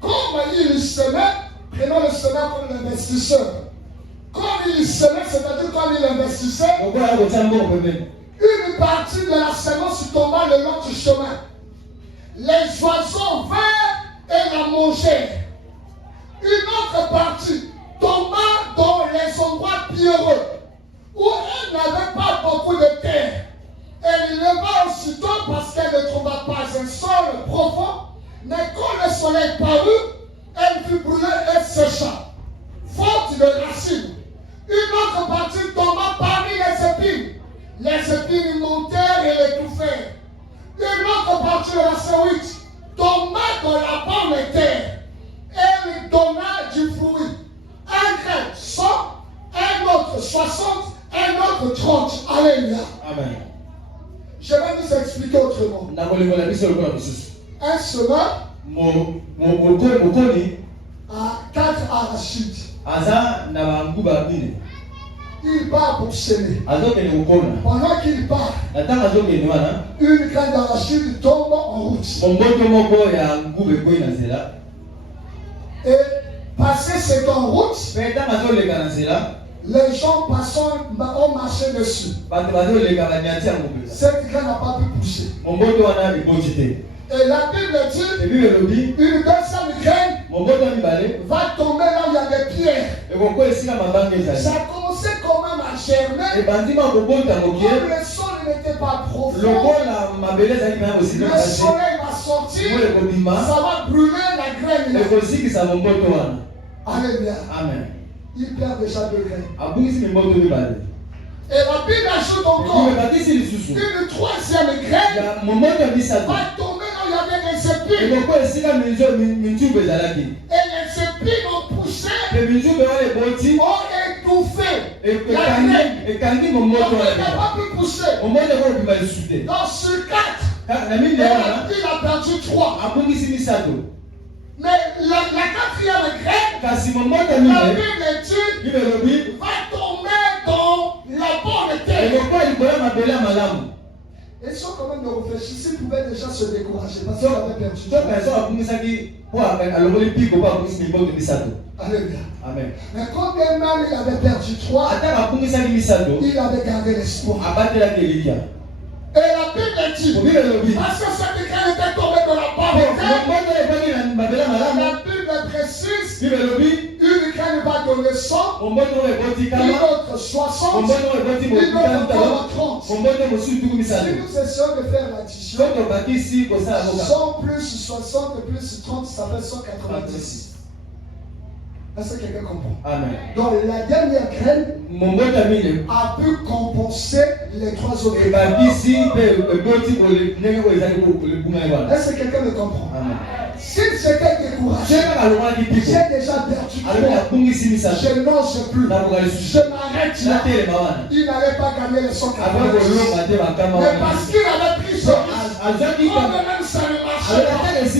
Comme il semait, prenons le semeur comme l'investisseur. Comme il semait, c'est-à-dire comme il investissait, une partie de la semence tomba le long du chemin. Les oiseaux vinrent et la mangèrent. Une autre partie tomba dans les endroits pierreux où elle n'avait pas beaucoup de terre. Elle leva aussitôt parce qu'elle ne trouva pas un sol profond, mais quand le soleil parut, elle fut brûlée et sécha, faute de racines. Une autre partie tomba parmi les épines. Les épines montèrent et l'étouffèrent. Une autre partie de la 8 tomba dans la bonne terre. Elle donna du fruit. Un grain 100, un autre 60, un autre 30. Alléluia. Amen. Je vais vous expliquer autrement. Un semeur a 4 arachides. Il part pour semer. Pendant qu'il part, une graine d'arachide tombe en route. Et passer cette en route, les gens passant ont marché dessus. Cette graine n'a pas pu pousser. Et la Bible dit, une deuxième graine va tomber là où il y a des pierres. Ça a commencé quand même à germer. Comme le sol n'était pas profond, le soleil va sortir, ça va brûler la graine. Alléluia. Amen. Il perd déjà 2 graines. Et la Bible ajoute encore une troisième graine va tomber là où il y avait des épines. Et les épines ont poussé, ont étouffé la graine. Donc elle n'a pas pu pousser. Dans ce 4, il a perdu 3. Mais la quatrième graine, la Bible dit, va tomber dans la bonne terre. Et sans quand même de réfléchir, s'il pouvait déjà se décourager parce qu'il avait perdu. Alléluia. Amen. Mais quand même il avait perdu 3, il avait gardé l'espoir. Et la Bible dit, parce que cette graine était tombée dans la bonne terre, la Bible précise, une graine va donner 100, une autre 60, une autre 30. Si nous essayons de faire l'addition, 100 plus 60 plus 30, ça fait 190. Est-ce que quelqu'un comprend? Amen. Donc la dernière graine a pu compenser les 3 autres. Est-ce que quelqu'un me comprend? Si j'étais découragé, j'ai déjà perdu. Je n'ose plus. Je m'arrête là. Il n'allait pas gagner les 190. Mais parce qu'il avait pris ce risque, même ça ne marchait pas. Il ne se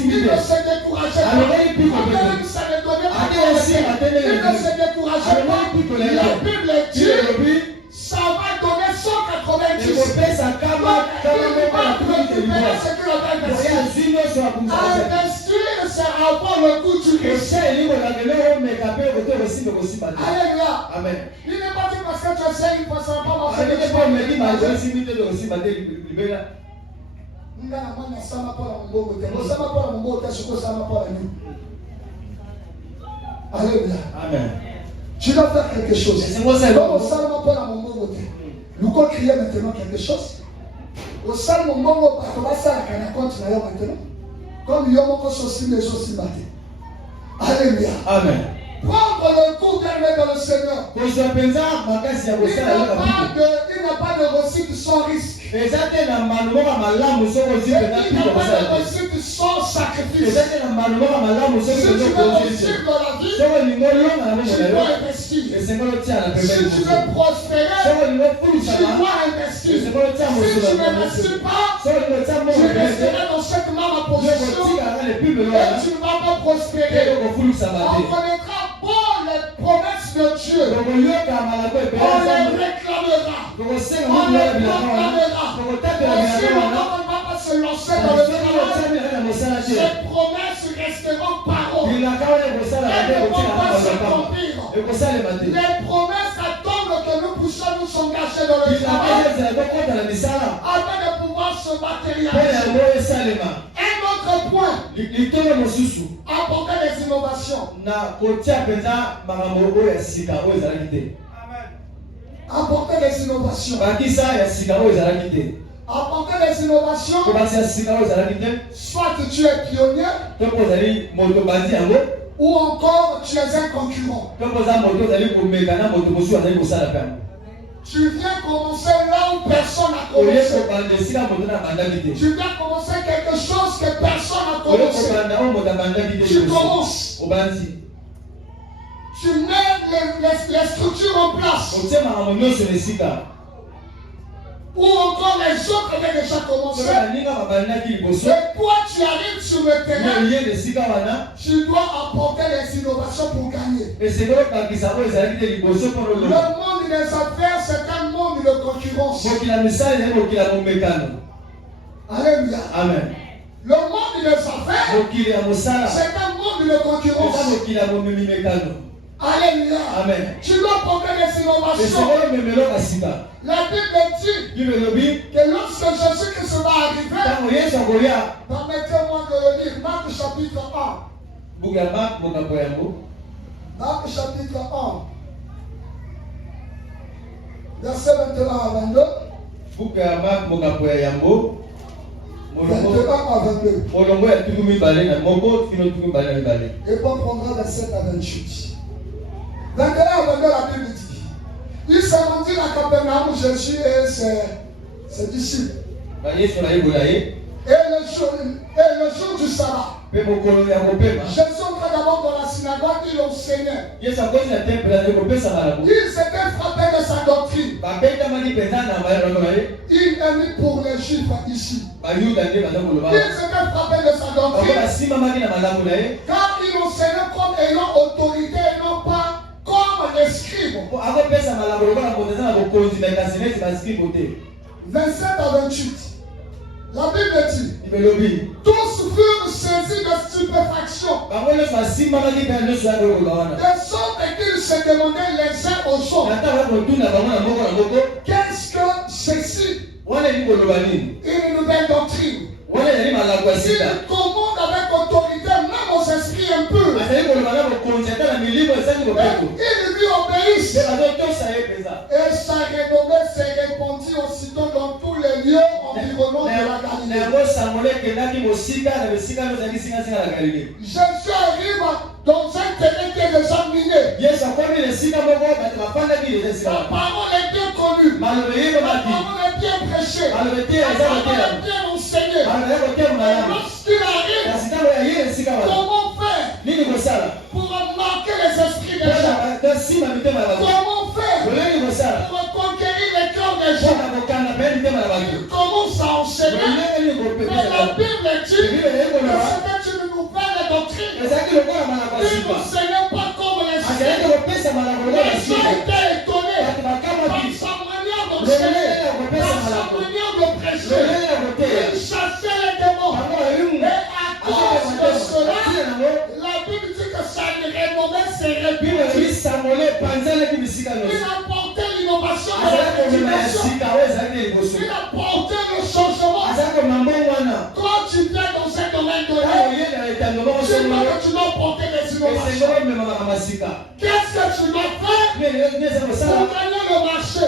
décourageait pas. Même ça ne donnait pas. Il ne se décourageait pas. La Bible dit, ça va donner 190. Il ne va pas récupérer ce qu'il avait investi. Investir, c'est avoir le goût du risque. Alléluia. Amen. Il n'est pas dit parce que tu sais, il ne passera pas marcher. Alléluia. Amen. Tu dois faire quelque chose. Nous allons crier maintenant quelque chose. Au salon, on va faire un compte maintenant. Comme il y a beaucoup de choses, les choses matin. Alléluia. Amen. Prendre le coup d'aimer dans le Seigneur. Il n'a pas de réussite sans risque. Il n'a pas de réussite sans sacrifice. Si tu veux réussir dans la vie, tu dois investir. Si tu veux prospérer, tu dois investir. Si tu n'investis pas, tu resteras dans cette même position et tu ne vas pas prospérer. On connaîtra les promesses de Dieu. On les réclamera. On les proclamera. On ne va pas se lancer dans le travail. Ces promesses resteront paroles. Elles ne vont pas s'accomplir. Les promesses attendent que nous puissions nous engager dans le travail afin de pouvoir se matérialiser. Un autre point, apporter des innovations. Apporter des innovations. Apporter des innovations. Soit tu es pionnier, ou encore tu es un concurrent. Tu viens commencer là où personne n'a commencé. Tu viens commencer quelque chose que personne n'a commencé. Tu commences. Tu mets les structures en place. Ou encore les autres avaient déjà commencé. Et toi tu arrives sur le terrain. Tu dois apporter les innovations pour gagner. Le monde des affaires, c'est un monde de concurrence. Alléluia. Amen. Le monde des affaires, c'est un monde de concurrence. Alléluia. Amen. Tu dois porter des innovations. La Bible dit que lorsque Jésus-Christ va arriver, permettez-moi de le lire. Marc chapitre 1. Marc chapitre 1. Verset 21 à 22. 21 à 22. Et on prendra verset à 28. 21 à 22, la Bible dit. Il s'est rendu à Capernaum, Jésus et ses disciples. Et le jour du sabbat, Jésus entrait d'abord dans la synagogue, il enseignait. Il s'était frappé de sa doctrine. Il est mis pour les Juifs ici. Il s'était frappé de sa doctrine. Car il enseignait comme ayant autorité et non pas comme les scribes. 27 à 28. La Bible dit, tous furent saisis de stupéfaction. De sorte qu'ils se demandaient les uns aux autres, qu'est-ce que ceci? Une nouvelle doctrine. Il commande avec autorité même aux esprits impurs. Il lui obéissent. Et sa renommée s'est répandue aussitôt dans tous les lieux environnants de la Galilée. Jésus arrive dans un terrain qui est déjà miné. La parole était connue. La parole était prêcher. Alors, le thé, Elle ça va va bien enseigner. Et lorsqu'il arrive, comment faire pour marquer les esprits des gens? Comment faire pour conquérir les cœurs des gens? Il commence à enseigner. Mais la Bible dit que c'était une nouvelle doctrine. Il n'enseignait pas comme les autres. Les gens étaient étonnés par sa manière d'enseigner, par sa manière de prêcher. Il chassait les démons. Et à cause de cela, la Bible dit que ça renommait ses réputés. Il apportait l'innovation de la prédication. Il apportait le changement. Quand tu viens dans un domaine donné, tu vois que tu dois porter des innovations. Qu'est-ce que tu dois faire pour gagner le marché?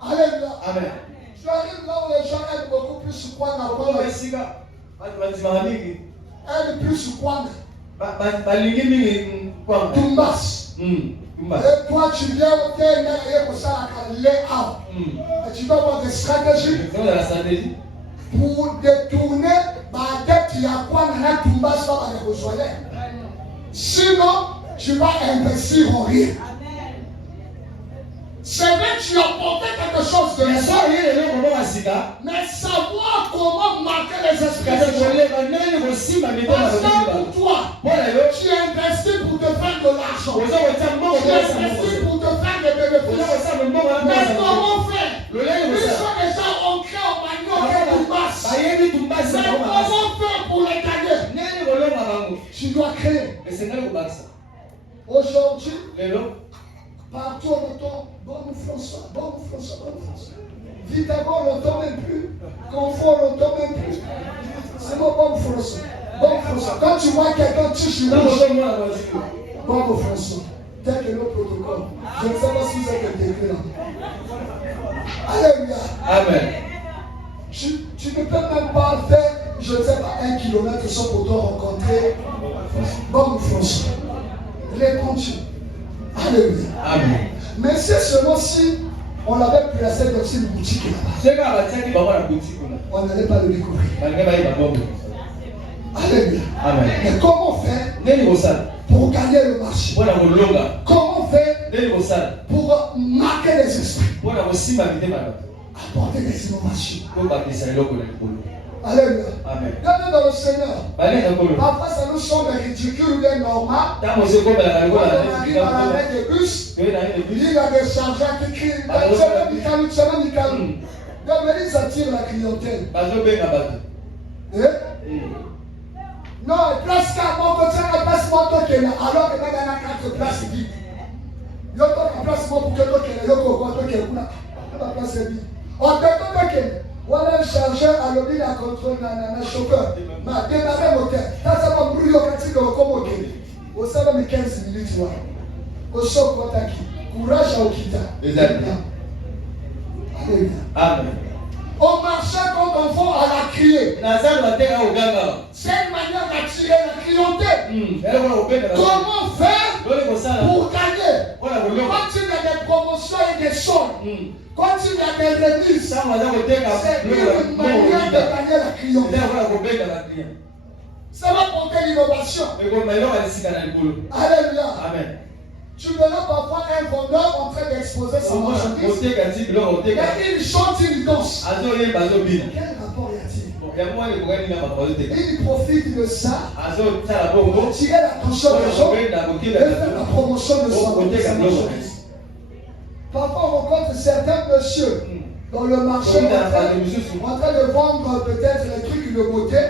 Alléluia. Amen. Tu arrives là où les gens aiment beaucoup plus croire dans le aiment plus croire. Tumbas. Et toi, tu viens au terrain et pour ça, et tu dois avoir des stratégies pour détourner ma dette qui a quoi dans la Tumbas va les rejoindre. Sinon, tu vas investir en rien. C'est vrai que tu as porté quelque chose de ça, mais savoir comment marquer les esprits des gens. Parce que pour toi, tu investis pour te faire de l'argent. Tu investis pour te faire des bénéfices. Mais comment faire? Ils sont déjà ancrés en manioc et Tumbas. Mais comment faire pour les gagner? Tu dois créer. Aujourd'hui, partout on entend bon François. Vite avant on n'entend même plus. Confort on n'entend même plus. C'est bon François. Quand tu vois quelqu'un toucher bon François. Tel que le protocole. Je ne sais pas si vous êtes intégré là. Alléluia. Amen. Tu ne peux même pas faire, je ne sais pas, 1 kilomètre sans pour toi rencontrer bon François. Réponds-tu. Alléluia. Amen. Mais c'est seulement si on l'avait placé dans une boutique là-bas. On n'allait pas le découvrir. Alléluia. Amen. Mais comment faire pour gagner le marché? Comment faire pour marquer les esprits? Apporter des innovations. Alléluia. Bienvenue dans le Seigneur. Parfois ça nous semble ridicule ou bien normal. Quand on arrive à l'arrêt des bus, il y a des chargeurs qui crient. Donc ils attirent la clientèle. Non, place qu'à mon côté, place moi toi qui est là. Alors que dans la 4 places vides. Yo toi place moi pour que toi qui est là. Yo toi qui est là. La place est vide. On te dit que voilà un chargeur à l'objet à contrôle d'un chauffeur. Ma démarrer moteur. Ça va brûler au quartier de Okomo. Au salon de 15 minutes. Au choc, courage à Okita. Alléluia. Amen. On marchait quand on va à la crier. C'est une manière d'attirer la clientèle. Comment faire pour gagner? Quand il y a des promotions et des soldes, quand il y a des remises, c'est une manière de gagner la clientèle. Ça va porter l'innovation. Alléluia. Amen. Tu verras parfois un vendeur en train d'exposer sa marchandise. Mais il chante, il danse. Quel rapport y a-t-il? Il profite de ça pour attirer l'attention des gens et faire la promotion de sa marchandise. Parfois on rencontre certains messieurs dans le marché en train de vendre peut-être les trucs de beauté.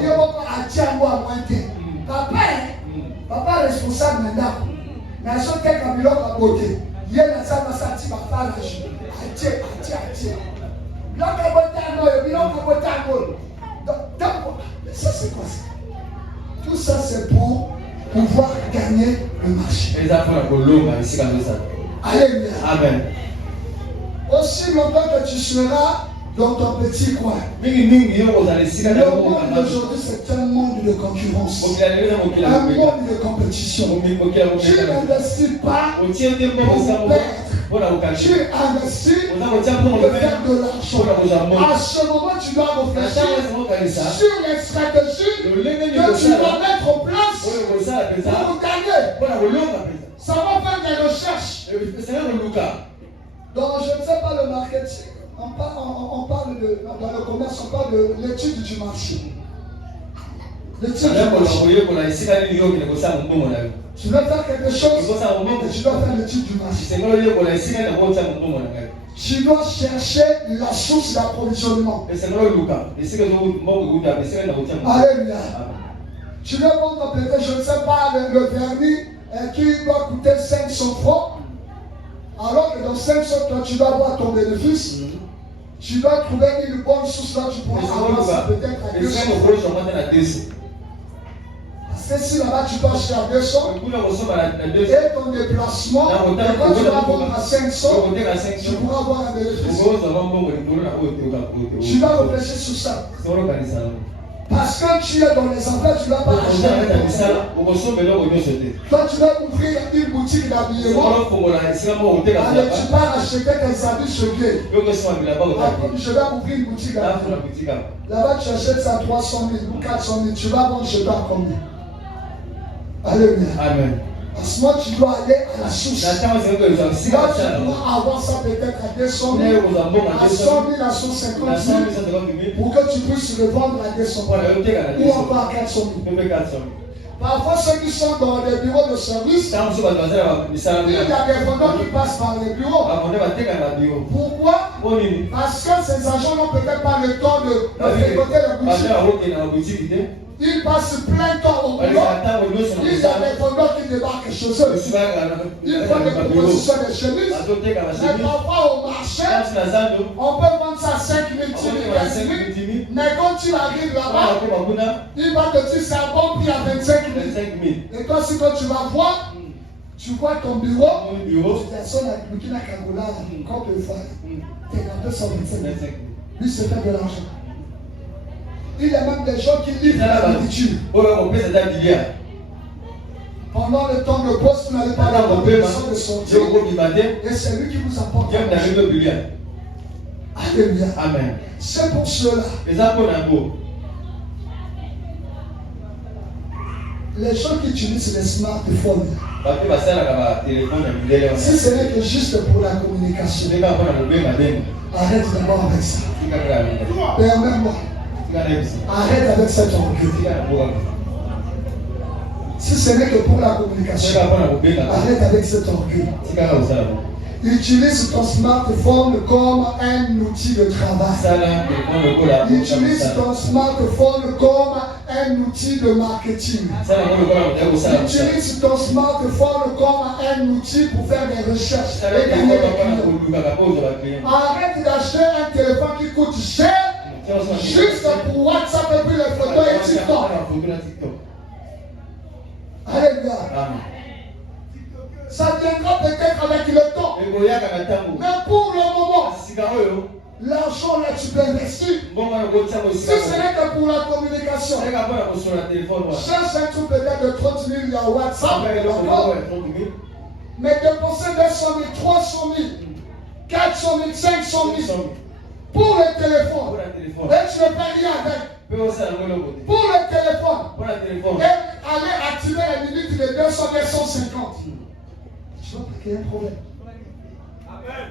Ils vont pas attirer à moi à moitié. Papa est responsable maintenant. Mais je suis un billet à beauté. Il y a un salle de ma femme. Attirer. Ça c'est quoi ça? Tout ça c'est pour pouvoir gagner le marché. Alléluia. Amen. Aussi longtemps que tu seras dans ton petit coin. Le monde d'aujourd'hui c'est un monde de concurrence. Un monde de compétition. Tu n'investis pas pour perdre. Tu investis faire de l'argent. À ce moment, tu dois réfléchir sur les stratégies que tu dois mettre en place pour gagner. Ça va faire des recherches. Donc, je ne sais pas le marketing. On parle dans le commerce, on parle de l'étude du marché. L'étude du marché. Tu veux faire quelque chose, tu dois faire l'étude du marché. Tu dois chercher la source d'approvisionnement. Alléluia. Tu veux vendre peut-être, je ne sais pas, le vernis qui doit coûter 500 francs. Alors que dans 500, toi, tu dois avoir ton bénéfice. Tu dois trouver une bonne source là, tu pourras avoir ça peut-être à 200. Parce que si là-bas tu peux acheter à 200 et ton déplacement, et quand tu vas vendre à 500, tu pourras avoir un bénéfice. Tu vas réfléchir sur ça. Parce que tu es dans les affaires, tu ne vas pas acheter. Toi, tu vas ouvrir une boutique d'habillement. Allez, tu vas acheter tes habits chez Dieu. Je vais ouvrir une boutique d'habillement. Là-bas, tu achètes ça à 300 000 ou 400 000. Tu vas vendre chez toi à combien? Alléluia. Amen. À ce moment, tu dois aller à la source. Là, tu dois avoir ça peut-être à 200 000, à 100 000, à 150 000, pour que tu puisses le vendre à 200 000 ou encore à 400 000. Parfois, ceux qui sont dans les bureaux de service, il y a des vendeurs qui passent par les bureaux. Pourquoi? Parce que ces agents n'ont peut-être pas le temps de fréquenter la boutique. Ils passent plein de temps au boulot. Il y a des vendeurs qui débarquent chez eux. Ils font des propositions de chemises. Mais parfois au marché, on peut vendre ça à 5 000, 10 000, 15 000. Mais quand tu arrives là-bas, il va te dire c'est un bon prix à 25 000. Et toi, si quand tu vas voir, tu vois ton bureau, personne avec Burkina Kagoula, quand tu vois, tu es à 225 000. Lui, c'est faire de l'argent. Il y a même des gens qui livrent la nourriture. Pendant le temps de pause, vous n'avez pas la permission de sortir. Et c'est lui qui vous apporte. Alléluia. Amen. C'est pour cela. Les gens qui utilisent les smartphones, si ce n'est que juste pour la communication, arrête d'abord avec ça. Permets-moi. Arrête avec cet orgueil. Si ce n'est que pour la communication, arrête avec cet orgueil. Utilise ton smartphone comme un outil de travail. Utilise ton smartphone comme un outil de marketing. Utilise ton smartphone comme un outil pour faire des recherches et gagner des clients. Arrête d'acheter un téléphone qui coûte cher juste pour WhatsApp et puis les photos et TikTok. Alléluia. Ça viendra peut-être avec le temps. Mais pour le moment, l'argent là tu peux investir. Si ce n'est que pour la communication, cherche un truc peut-être de 30 000 il y a WhatsApp. Mais dépenser 200 000, 300 000, 400 000, 500 000 pour le téléphone. Et tu ne fais rien avec. Pour le téléphone. Et aller activer la limite de 200, 250. Tu vois qu'il y a un problème. Amen.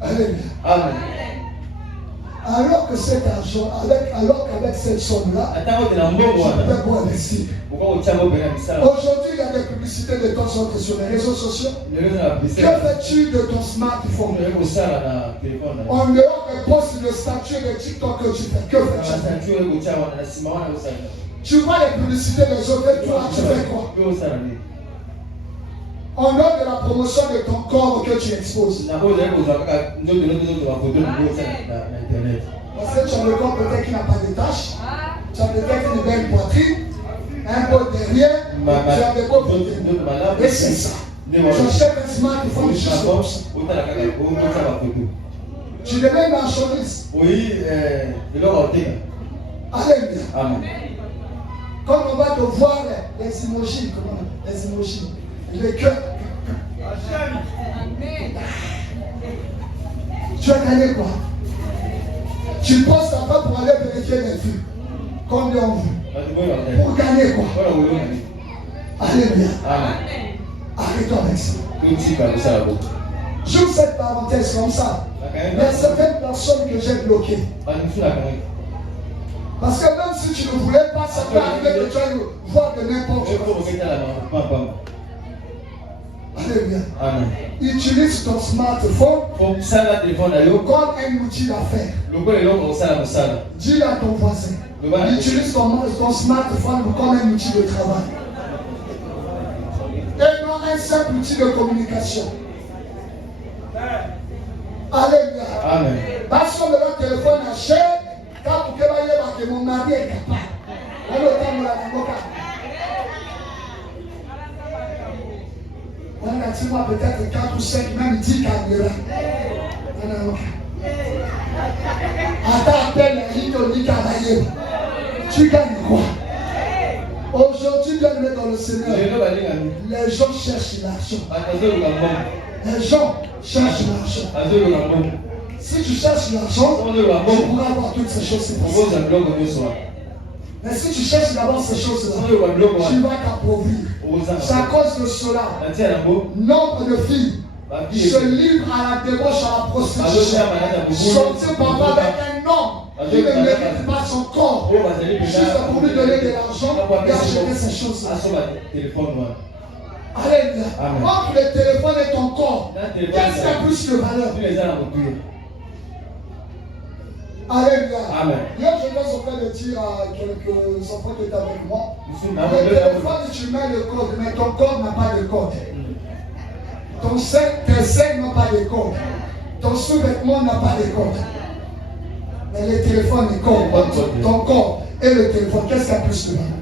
Alléluia. Amen. Alors que cet argent, alors qu'avec cette somme-là, tu peux pas investir. Aujourd'hui, il y a des publicités de temps sur les réseaux sociaux. Que fais-tu de ton smartphone? En dehors des posts de statut de TikTok que tu fais, que fais-tu? Tu vois les publicités des autres, et toi, tu fais quoi? En dehors de la promotion de ton corps que tu exposes. Parce que tu as le corps peut-être qui n'a pas de taches. Tu as peut-être une belle poitrine, un peu derrière, tu as des beaux côtés. Et c'est ça. J'achète un smartphone juste comme ça. Tu deviens marchandise. Oui, alléluia. Amen. Quand on va te voir les emojis, comment les emojis, les cœurs. Tu as gagné quoi? Tu penses après pour aller vérifier les vues. Combien on veut? Pour gagner quoi? Alléluia. Arrêtons avec ça. J'ouvre cette parenthèse comme ça. Il y a certaines personnes que j'ai bloquées. Parce que même si tu ne voulais pas, ça peut arriver que tu ailles voir de n'importe quoi. Alléluia. Utilise ton smartphone comme un outil d'affaires. Dis à ton voisin. Utilise ton smartphone comme un outil de travail. Et non un simple outil de communication. Alléluia. Amen. Parce que le téléphone a cher, quand vous voyez que mon mari est capable. On a peut-être 4 ou 5, même 10 caméras. Attends, appelle la ligne au Nicaraïe. Tu gagnes quoi? Aujourd'hui, bienvenue dans le Seigneur. Les gens cherchent l'argent. Les gens cherchent l'argent. Si tu cherches l'argent, tu pourras avoir toutes ces choses. Mais si tu cherches d'abord ces choses-là, tu vas t'appauvrir. C'est à cause de cela. Nombre de filles se livrent à la débauche, à la prostitution. Sortir papa avec un homme qui ne mérite pas son corps, juste pour lui donner de l'argent et acheter ces choses-là. Alléluia. Entre le téléphone et ton corps, qu'est-ce qui a plus de valeur? Alléluia. Hier, je vais en train de dire à quelques enfants qui étaient avec moi. Le téléphone, tu mets le code, mais ton corps n'a pas de code. Tes seins n'ont pas de code. Ton sous-vêtement n'a pas de code. Mais le téléphone est code. Ton corps et le téléphone, qu'est-ce qu'il y a plus de valeur?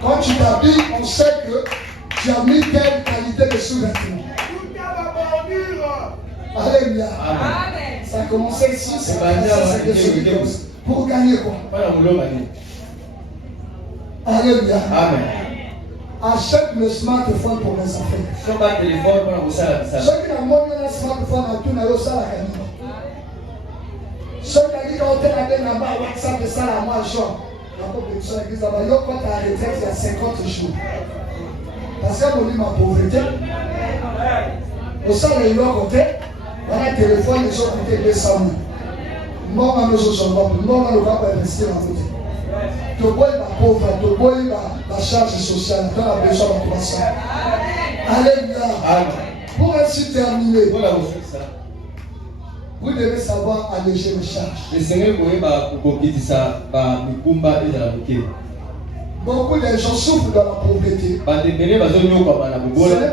Quand tu t'habilles, on sait que tu as mis quelle qualité de sous-vêtement. Alléluia. Ça a commencé ici, c'est pour gagner quoi? Alléluia. Achète le smartphone pour les affaires. Ceux qui n'ont pas le smartphone à tout, n'ont pas la gagne. Ceux qui ont dit qu'on a là-bas, WhatsApp et ça, là, moi, je suis en l'église là-bas. Il y a quand tu as arrêté il y a 50 jours. Parce que mon livre ma pauvreté. Au sein de l'autre côté, on a un téléphone, ils ont coûté 200 000. Moi, je suis en train de investir en côté. Tu vois la pauvre, tu vois la charge sociale, tu as besoin de 300. Alléluia. Pour ainsi terminer, vous devez savoir alléger les charges. Beaucoup de gens souffrent de la pauvreté. Ce n'est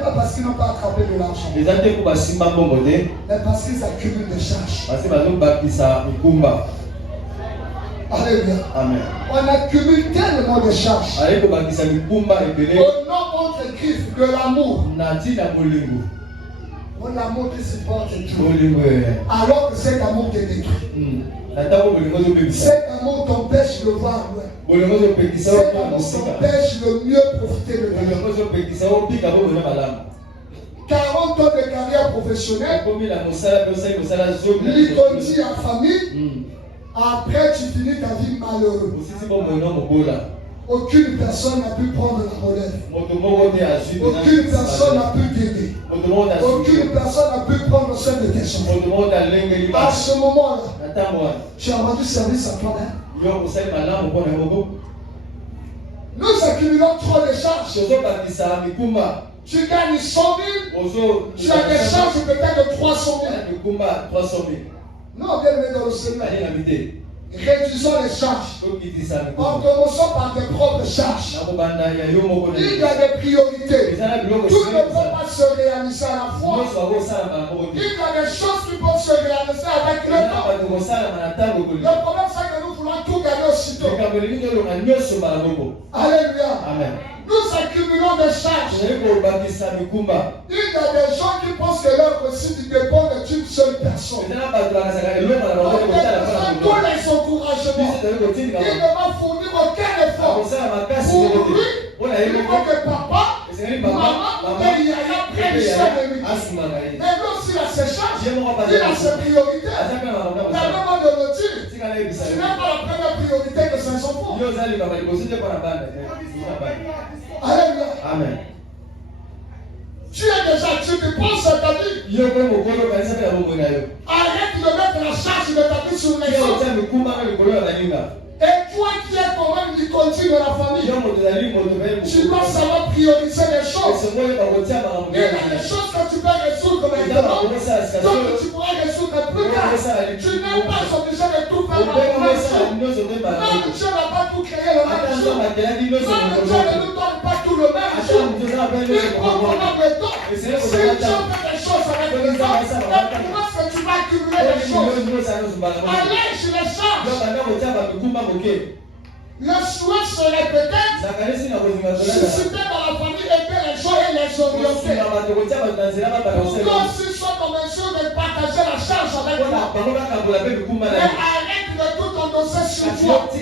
pas parce qu'ils n'ont pas attrapé de l'argent, mais parce qu'ils accumulent des charges. Alléluia. On accumule tellement de charges. Au nom contre Christ de l'amour. Mon amour qui supporte tout. Alors que cet amour te détruit. Cet amour t'empêche de voir loin. Cet amour t'empêche de mieux profiter de ta vie. 40 ans de carrière professionnelle, l'ironie à famille, après tu finis ta vie malheureux. Aucune personne n'a pu prendre la relève. Aucune personne n'a pu t'aider. Aucune personne n'a pu prendre soin de tes enfants. À ce moment-là, tu as rendu service à toi-même. Nous accumulons trop de charges. Tu gagnes 100 000, tu as des charges peut-être de 300 000. Non, bien aimé dans le Seigneur. Réduisons les charges. En commençant par tes propres charges. Il y a des priorités. Tout ne peut pas se réaliser à la fois. Il y a des choses qui peuvent se réaliser avec le temps. Le problème, c'est que nous voulons tout gagner aussitôt. Alléluia. Nous accumulons des charges. Il y a des gens qui pensent que leur réussite dépend d'une seule personne. Tous les encouragements. Il ne va fournir aucun effort. Pour lui, il faut que papa, maman ou yaya prennent soin de lui. Mais lui aussi, il a ses charges. Il a ses priorités. La demande de le dire. Ce n'est pas la première priorité de ses enfants. Alléluia. Amen. Tu es déjà, tu te penses à ta vie. Arrête de mettre la charge de ta vie sur les autres. Et toi qui es quand même l'icône de la famille, tu dois savoir prioriser les choses. Il y a des choses que tu peux résoudre maintenant, d'autres tu pourras résoudre plus tard. Tu n'es pas obligé de tout faire en même temps. Non, Dieu n'a pas tout créé le même jour. Non, Dieu ne nous donne pas tout le même jour. Il prend quand même le temps. Si Dieu fait des choses avec le temps, comment est-ce que tu vas accumuler les choses? Allège les charges. Le souhait serait peut-être susciter dans la famille, aider les gens et les orienter. Pour qu'aussi soit en mesure de partager la charge avec toi. Mais arrête de tout endosser sur toi. Tu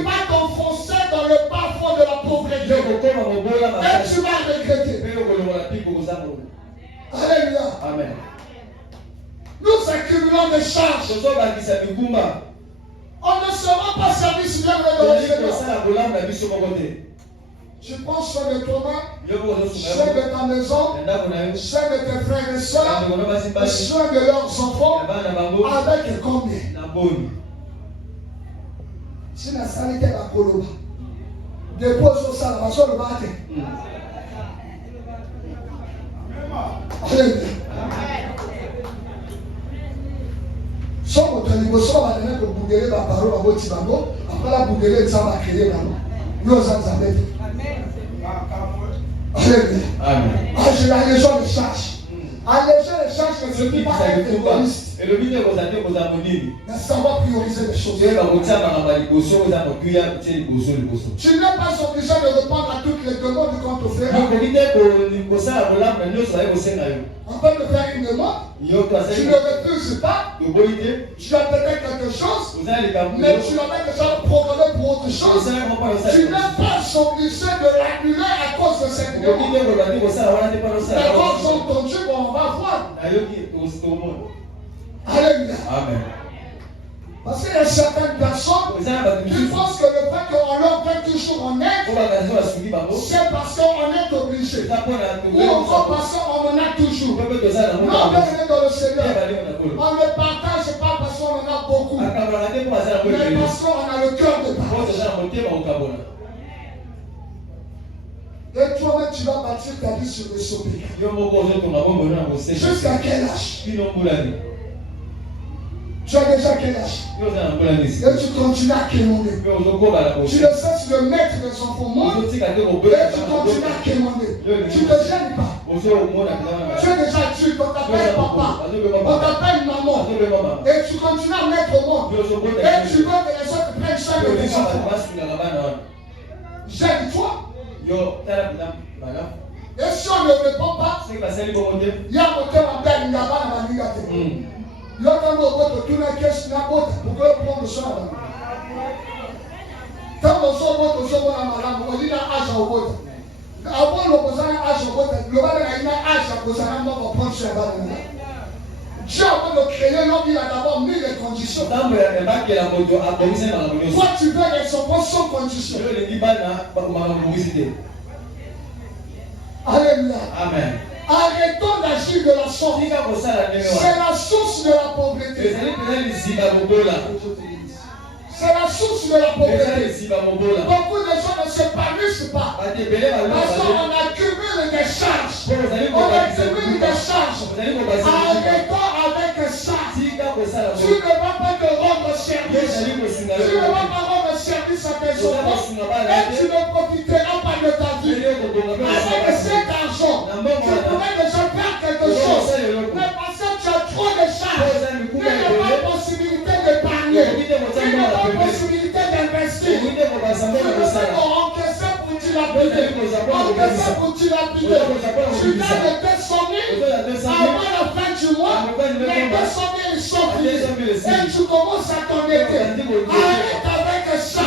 vas t'enfoncer dans le bas-fond de la pauvreté. Et tu vas regretter. Alléluia. Amen. Nous accumulons des charges. On ne sera pas servi si bien de le Seigneur. Tu prends soin de toi-même, soin de ta maison, soin de tes frères et soeurs, soin de leurs enfants, avec combien? Si la sanité est à Koloba, dépose au salvation le matin. Alléluia. Somo taliboso badana ko bugere ba parole ba boti bango apala bugere tsaba créer bango yo zanzabe amen amen je la légion de charge alléger les charges que je peux pas être égoïste et le but de vos amis vos amis mais savoir prioriser les choses. Tu n'es pas obligé de répondre à toutes les demandes qu'on te fait. On peut te faire une demande, tu ne refuses pas, tu as peut-être quelque chose, mais tu l'avais déjà programmé pour autre chose. Tu n'es pas obligé de l'annuler à cause de cette demande. D'accord, j'ai entendu, on va voir. Alléluia. Amen. Parce qu'il y a certaines personnes qui pensent que le fait qu'on leur fait toujours en aide, c'est parce qu'on est obligé. Ou encore parce qu'on en a toujours. Non, bienvenue dans le Seigneur. On ne partage pas parce qu'on en a beaucoup, mais parce qu'on a le cœur de partage. Et toi-même, tu vas bâtir ta vie sur le sobriquet. Jusqu'à quel âge? Tu as déjà quel âge? Et tu continues à quémander. Tu le sais, tu le maître des enfants mondes. Et tu continues à quémander. Tu ne te gênes pas. Tu es déjà adulte, on t'appelle papa. On t'appelle maman. Et tu continues à mettre au monde. Et tu veux que les autres prennent soin de tes enfants. Gêne-toi. Et si on ne répond pas, il y a mon cœur en peine, il n'y a pas de manière. Il y a un autre qui tourne la caisse na bota pour que prendre soin de quand on sort votre somme à madame, on dit à âge au bota. Avant le posant à âge au bota, le bal a une âge à poser un homme pour prendre soin de Dieu avant de créer l'homme, il a d'abord mis les conditions. Toi tu veux les enfants sans condition. Alléluia. Amen. Arrêtons d'agir de la sorte. C'est la source de la pauvreté. C'est la source de la pauvreté. Beaucoup de gens ne s'épanouissent pas. Parce qu'on accumule des charges. On accumule des charges. Arrêtons avec ça. Tu ne vas pas te rendre service. Tu ne vas pas rendre service à tes enfants. Et tu ne profiteras pas de ta vie. Avec cet argent, tu pourrais déjà faire quelque chose. Mais parce que tu as trop de charges, tu n'as pas possibilité d'épargner. Tu n'as pas possibilité d'investir. Tu ne sais pas encaisser pour dilapider. Encaisser pour dilapider. Tu gagnes 200 000 avant la fin du mois. Les 200 000 sont finis. Et tu commences à t'endetter. Arrête avec ça.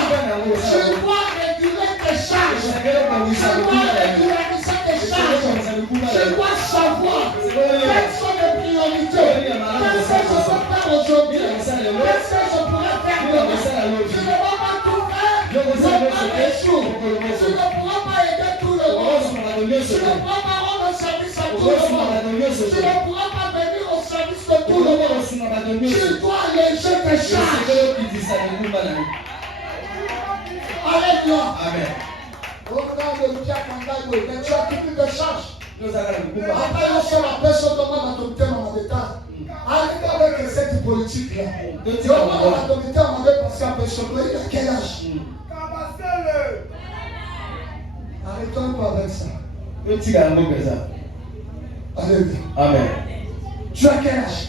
Tu dois réguler tes charges. Tu dois régulariser tes charges. Tu dois savoir quelles sont les priorités. faire aujourd'hui? Qu'est-ce que je pourrais faire demain? Tu ne vas pas tout faire le premier jour. Tu ne pourras pas aider tout le monde. Tu ne pourras pas rendre service à tout le monde. Tu ne pourras pas venir au service de tout le monde. Tu dois alléger tes charges. Alléluia. Amen. Mais tu as plus de charges. Après, on sort la personne demande à ton thème en détail. Arrêtez avec cette politique-là. Demande à ton thème en détail parce qu'à personne, il a quel âge? Arrêtons-nous avec ça. Alléluia. Amen. Tu as quel âge?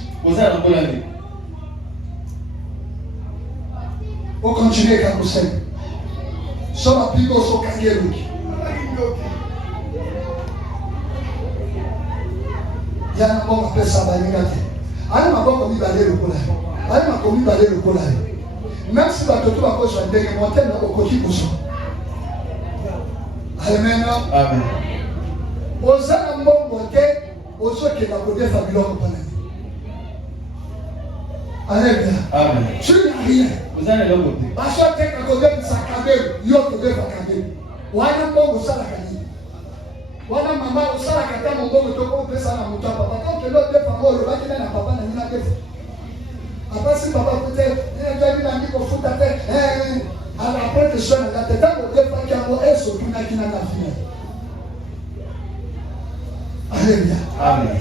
On continue avec Moussel. Sur la Bible, on s'en cague. Il y a un bon appel ça va y aller. Allez ma bonne commis d'aller le coller. Allez ma commis d'aller le coller. Même si la toto va pas sur un démonter au côté pour ça. Amen. Amen. Aux hommes bon côté, aux autres qui va côté fabuleux au palais. Alléluia. Amen. Tu n'as rien. Vous allez l'autre côté. Parce que tu es à côté de sa cabine, il y a côté de sa cabine. Ou un bon au salaire. Wana mama osala kata mongo toko pesa na mutu papa tant que l'autre papa le baki na papa na nina kefu après si papa peut être il a dit ko futa te après que je na tete ko te pa kiango eso tuna kina na fina. Alléluia. Amen.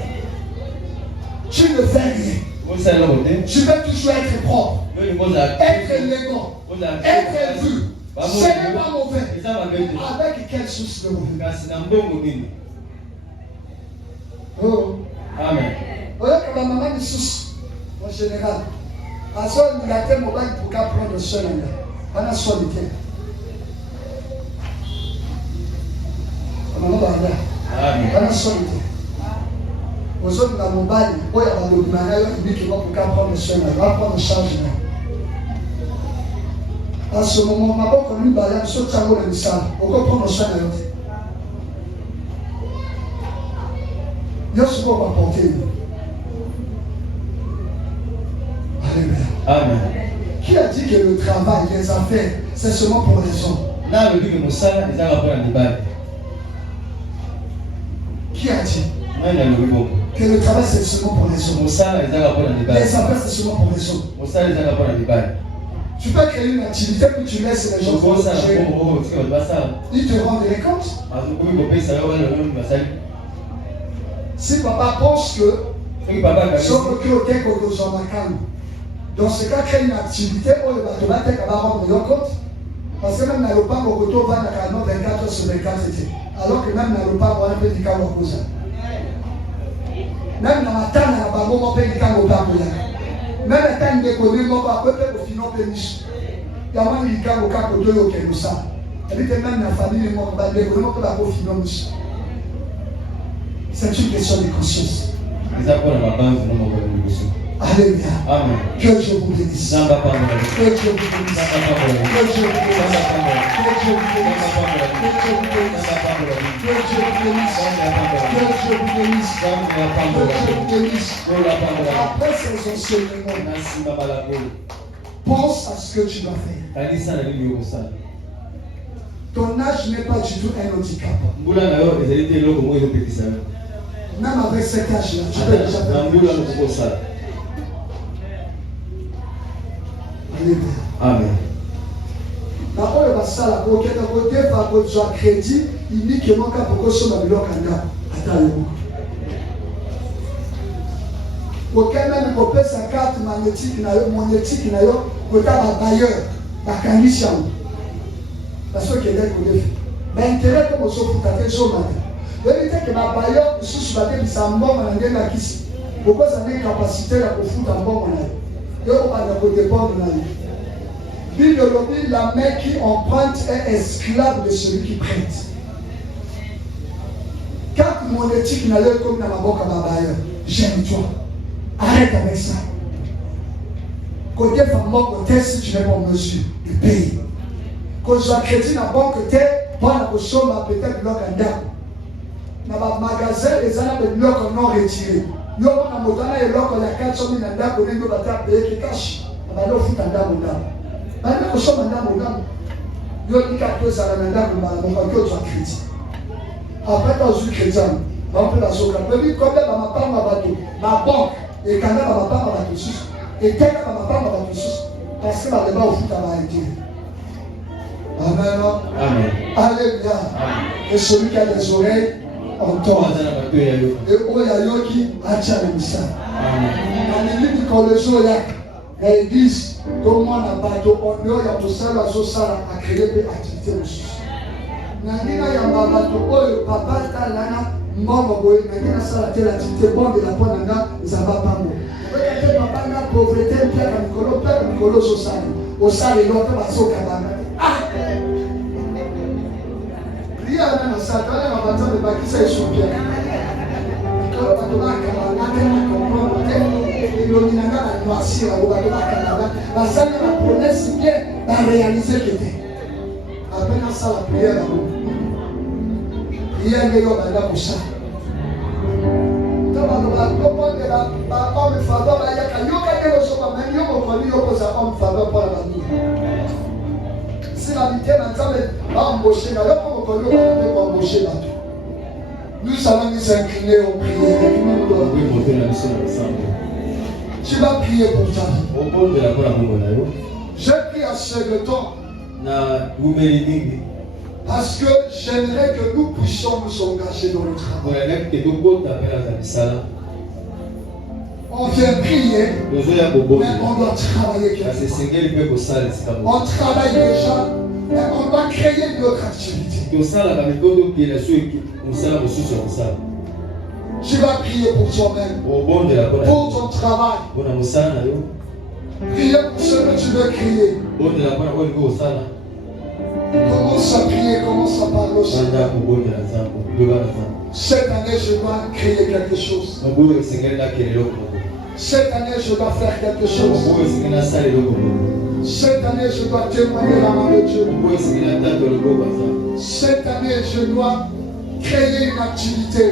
Tu ne fais rien. Tu veux toujours être propre, être élégant, être vu. Ce n'est pas mauvais. Avec quelle source de mauvais? Oh. Amen. Voilà que la maman est source, en général. À ce moment, il a été mobile pour qu'elle prenne le seul. On a solitaire. On a solitaire. Aux autres, la mobile, il y a le manière qui dit qu'il va pour qu'elle prenne le seul. Il va prendre charge. À ce moment, ma bonne commune, il y a un saut de savoir le missal. On va prendre le soin de l'autre. Il y a ce qu'on va porter. Alléluia. Amen. Qui a dit que le travail, les affaires, c'est seulement pour les hommes? Là, le dit que mon salaire, ils ont rapport à débat. Qui a dit que le travail, c'est seulement pour les hommes? Mon salaire, ils ont rapport à débat. Les affaires, c'est seulement pour les hommes. Mon salaire, ils ont rapport à débat. Tu peux créer une activité que tu laisses les gens faire. Ils te rendent les comptes. Si papa pense que dans ce cas, crée une activité où le bateau va être rendre le compte. Parce que même dans le parc, au retour, va dans 24 heures sur 24 étés. Alors que même dans le parc, on a fait du cas au cousin. Même dans la table, on a fait du cas au parc. Même la taille de l'économie, on va faire au final péniche. Il y a un cas au cas de l'eau qui est ça. Elle était même dans la famille, on va faire au final. C'est une question de conscience. Alléluia. Amen. Que Dieu vous bénisse. Que Dieu vous bénisse. Que Dieu vous bénisse. Que Dieu vous bénisse. Que Dieu vous bénisse. Que Dieu vous bénisse. Que Dieu vous bénisse. Que Dieu vous bénisse. Après ces enseignements, pense à ce que tu dois faire. Ton âge n'est pas du tout un handicap. Même avec cet âge-là, tu peux déjà faire quelque chose. Amen. D'abord, le basala, pour que tu aies un crédit, uniquement pour que ce soit le candidat. Attends, pour que même pour payer sa carte magnétique, monétique, pour que un bailleur, la condition. Parce que quelqu'un connaît. Mais l'intérêt comme on se fout à tel jour matin. Vérité que ma bailleur, sous la tête, ça m'a demandé la kiss. Pourquoi ça a une capacité à foutre en bon monnaie? Et on va le dépendre de la vie. La main qui emprunte est esclave de celui qui prête. Carte monétique n'a l'air comme dans ma banque à ma bailleur. J'aime-toi. Arrête avec ça. Côté femme, côté si tu n'es pas en mesure de payer. Quand tu as crédit dans la banque, tu es pas la somme à peut-être bloc en dame. Dans le magasin, les gens ont des blocs non retirés. Yo na motana eloko ya 400 na ndako ndio bata paye cash. Abalo futa ndako ndako. Bana kusoma ndako ndako. Yo nikatoza na ndako mbala kwa kwa crédit. Après dans une chrétienne, on peut la soka. Mais comme dans ma part ma bateau, ma banque et quand dans ma part ma bateau sous. Et quand dans ma part ma bateau sous. Parce que la débat au foot à été. Amen. Amen. Alléluia. Et celui qui a des oreilles entend. Et Oyayoki Achalemisa. Amen. Il dit qu'on les oreilles. L'église, tout le monde a bateau, on y a tout ça, la sauce à créer des activités aussi. Nandina yamba bato oyo papa talana moko boye nandina sala tela activité bonde la ponanga zaba pambo. Oya te papa na pauvreté pia mikolo sosali. Osali lote basoka bana. Ah! Ria na satana na batana bakisa esopia. Kolo bato bakala na tena comprendre que ilonina ngana noisir au bato bakala. Basali na promesse bien ba réaliser que appelle ça la prière d'amour. Prière que l'on a pour ça. Donc, on va comprendre que l'homme faveur, il y a qu'un yoga qui reçoit même yoga pour lui, homme faveur pour la vie. Si la vie est ensemble, va embaucher, là, l'homme pour lui, on va embaucher là. Nous allons nous incliner au prière. Tu vas prier pour ça. Je prie à ce temps. Parce que j'aimerais que nous puissions nous engager dans le travail. On vient prier, mais on doit travailler quelque part. On travaille déjà, mais on doit créer une autre activité. Tu vas prier pour toi-même, pour ton travail. Priez pour ce que tu veux crier. Commence à prier, commence à parler au Seigneur. Cette année, je dois créer quelque chose. Cette année, je dois faire quelque chose. Cette année, je dois témoigner la main de Dieu. Cette année, je dois créer une activité.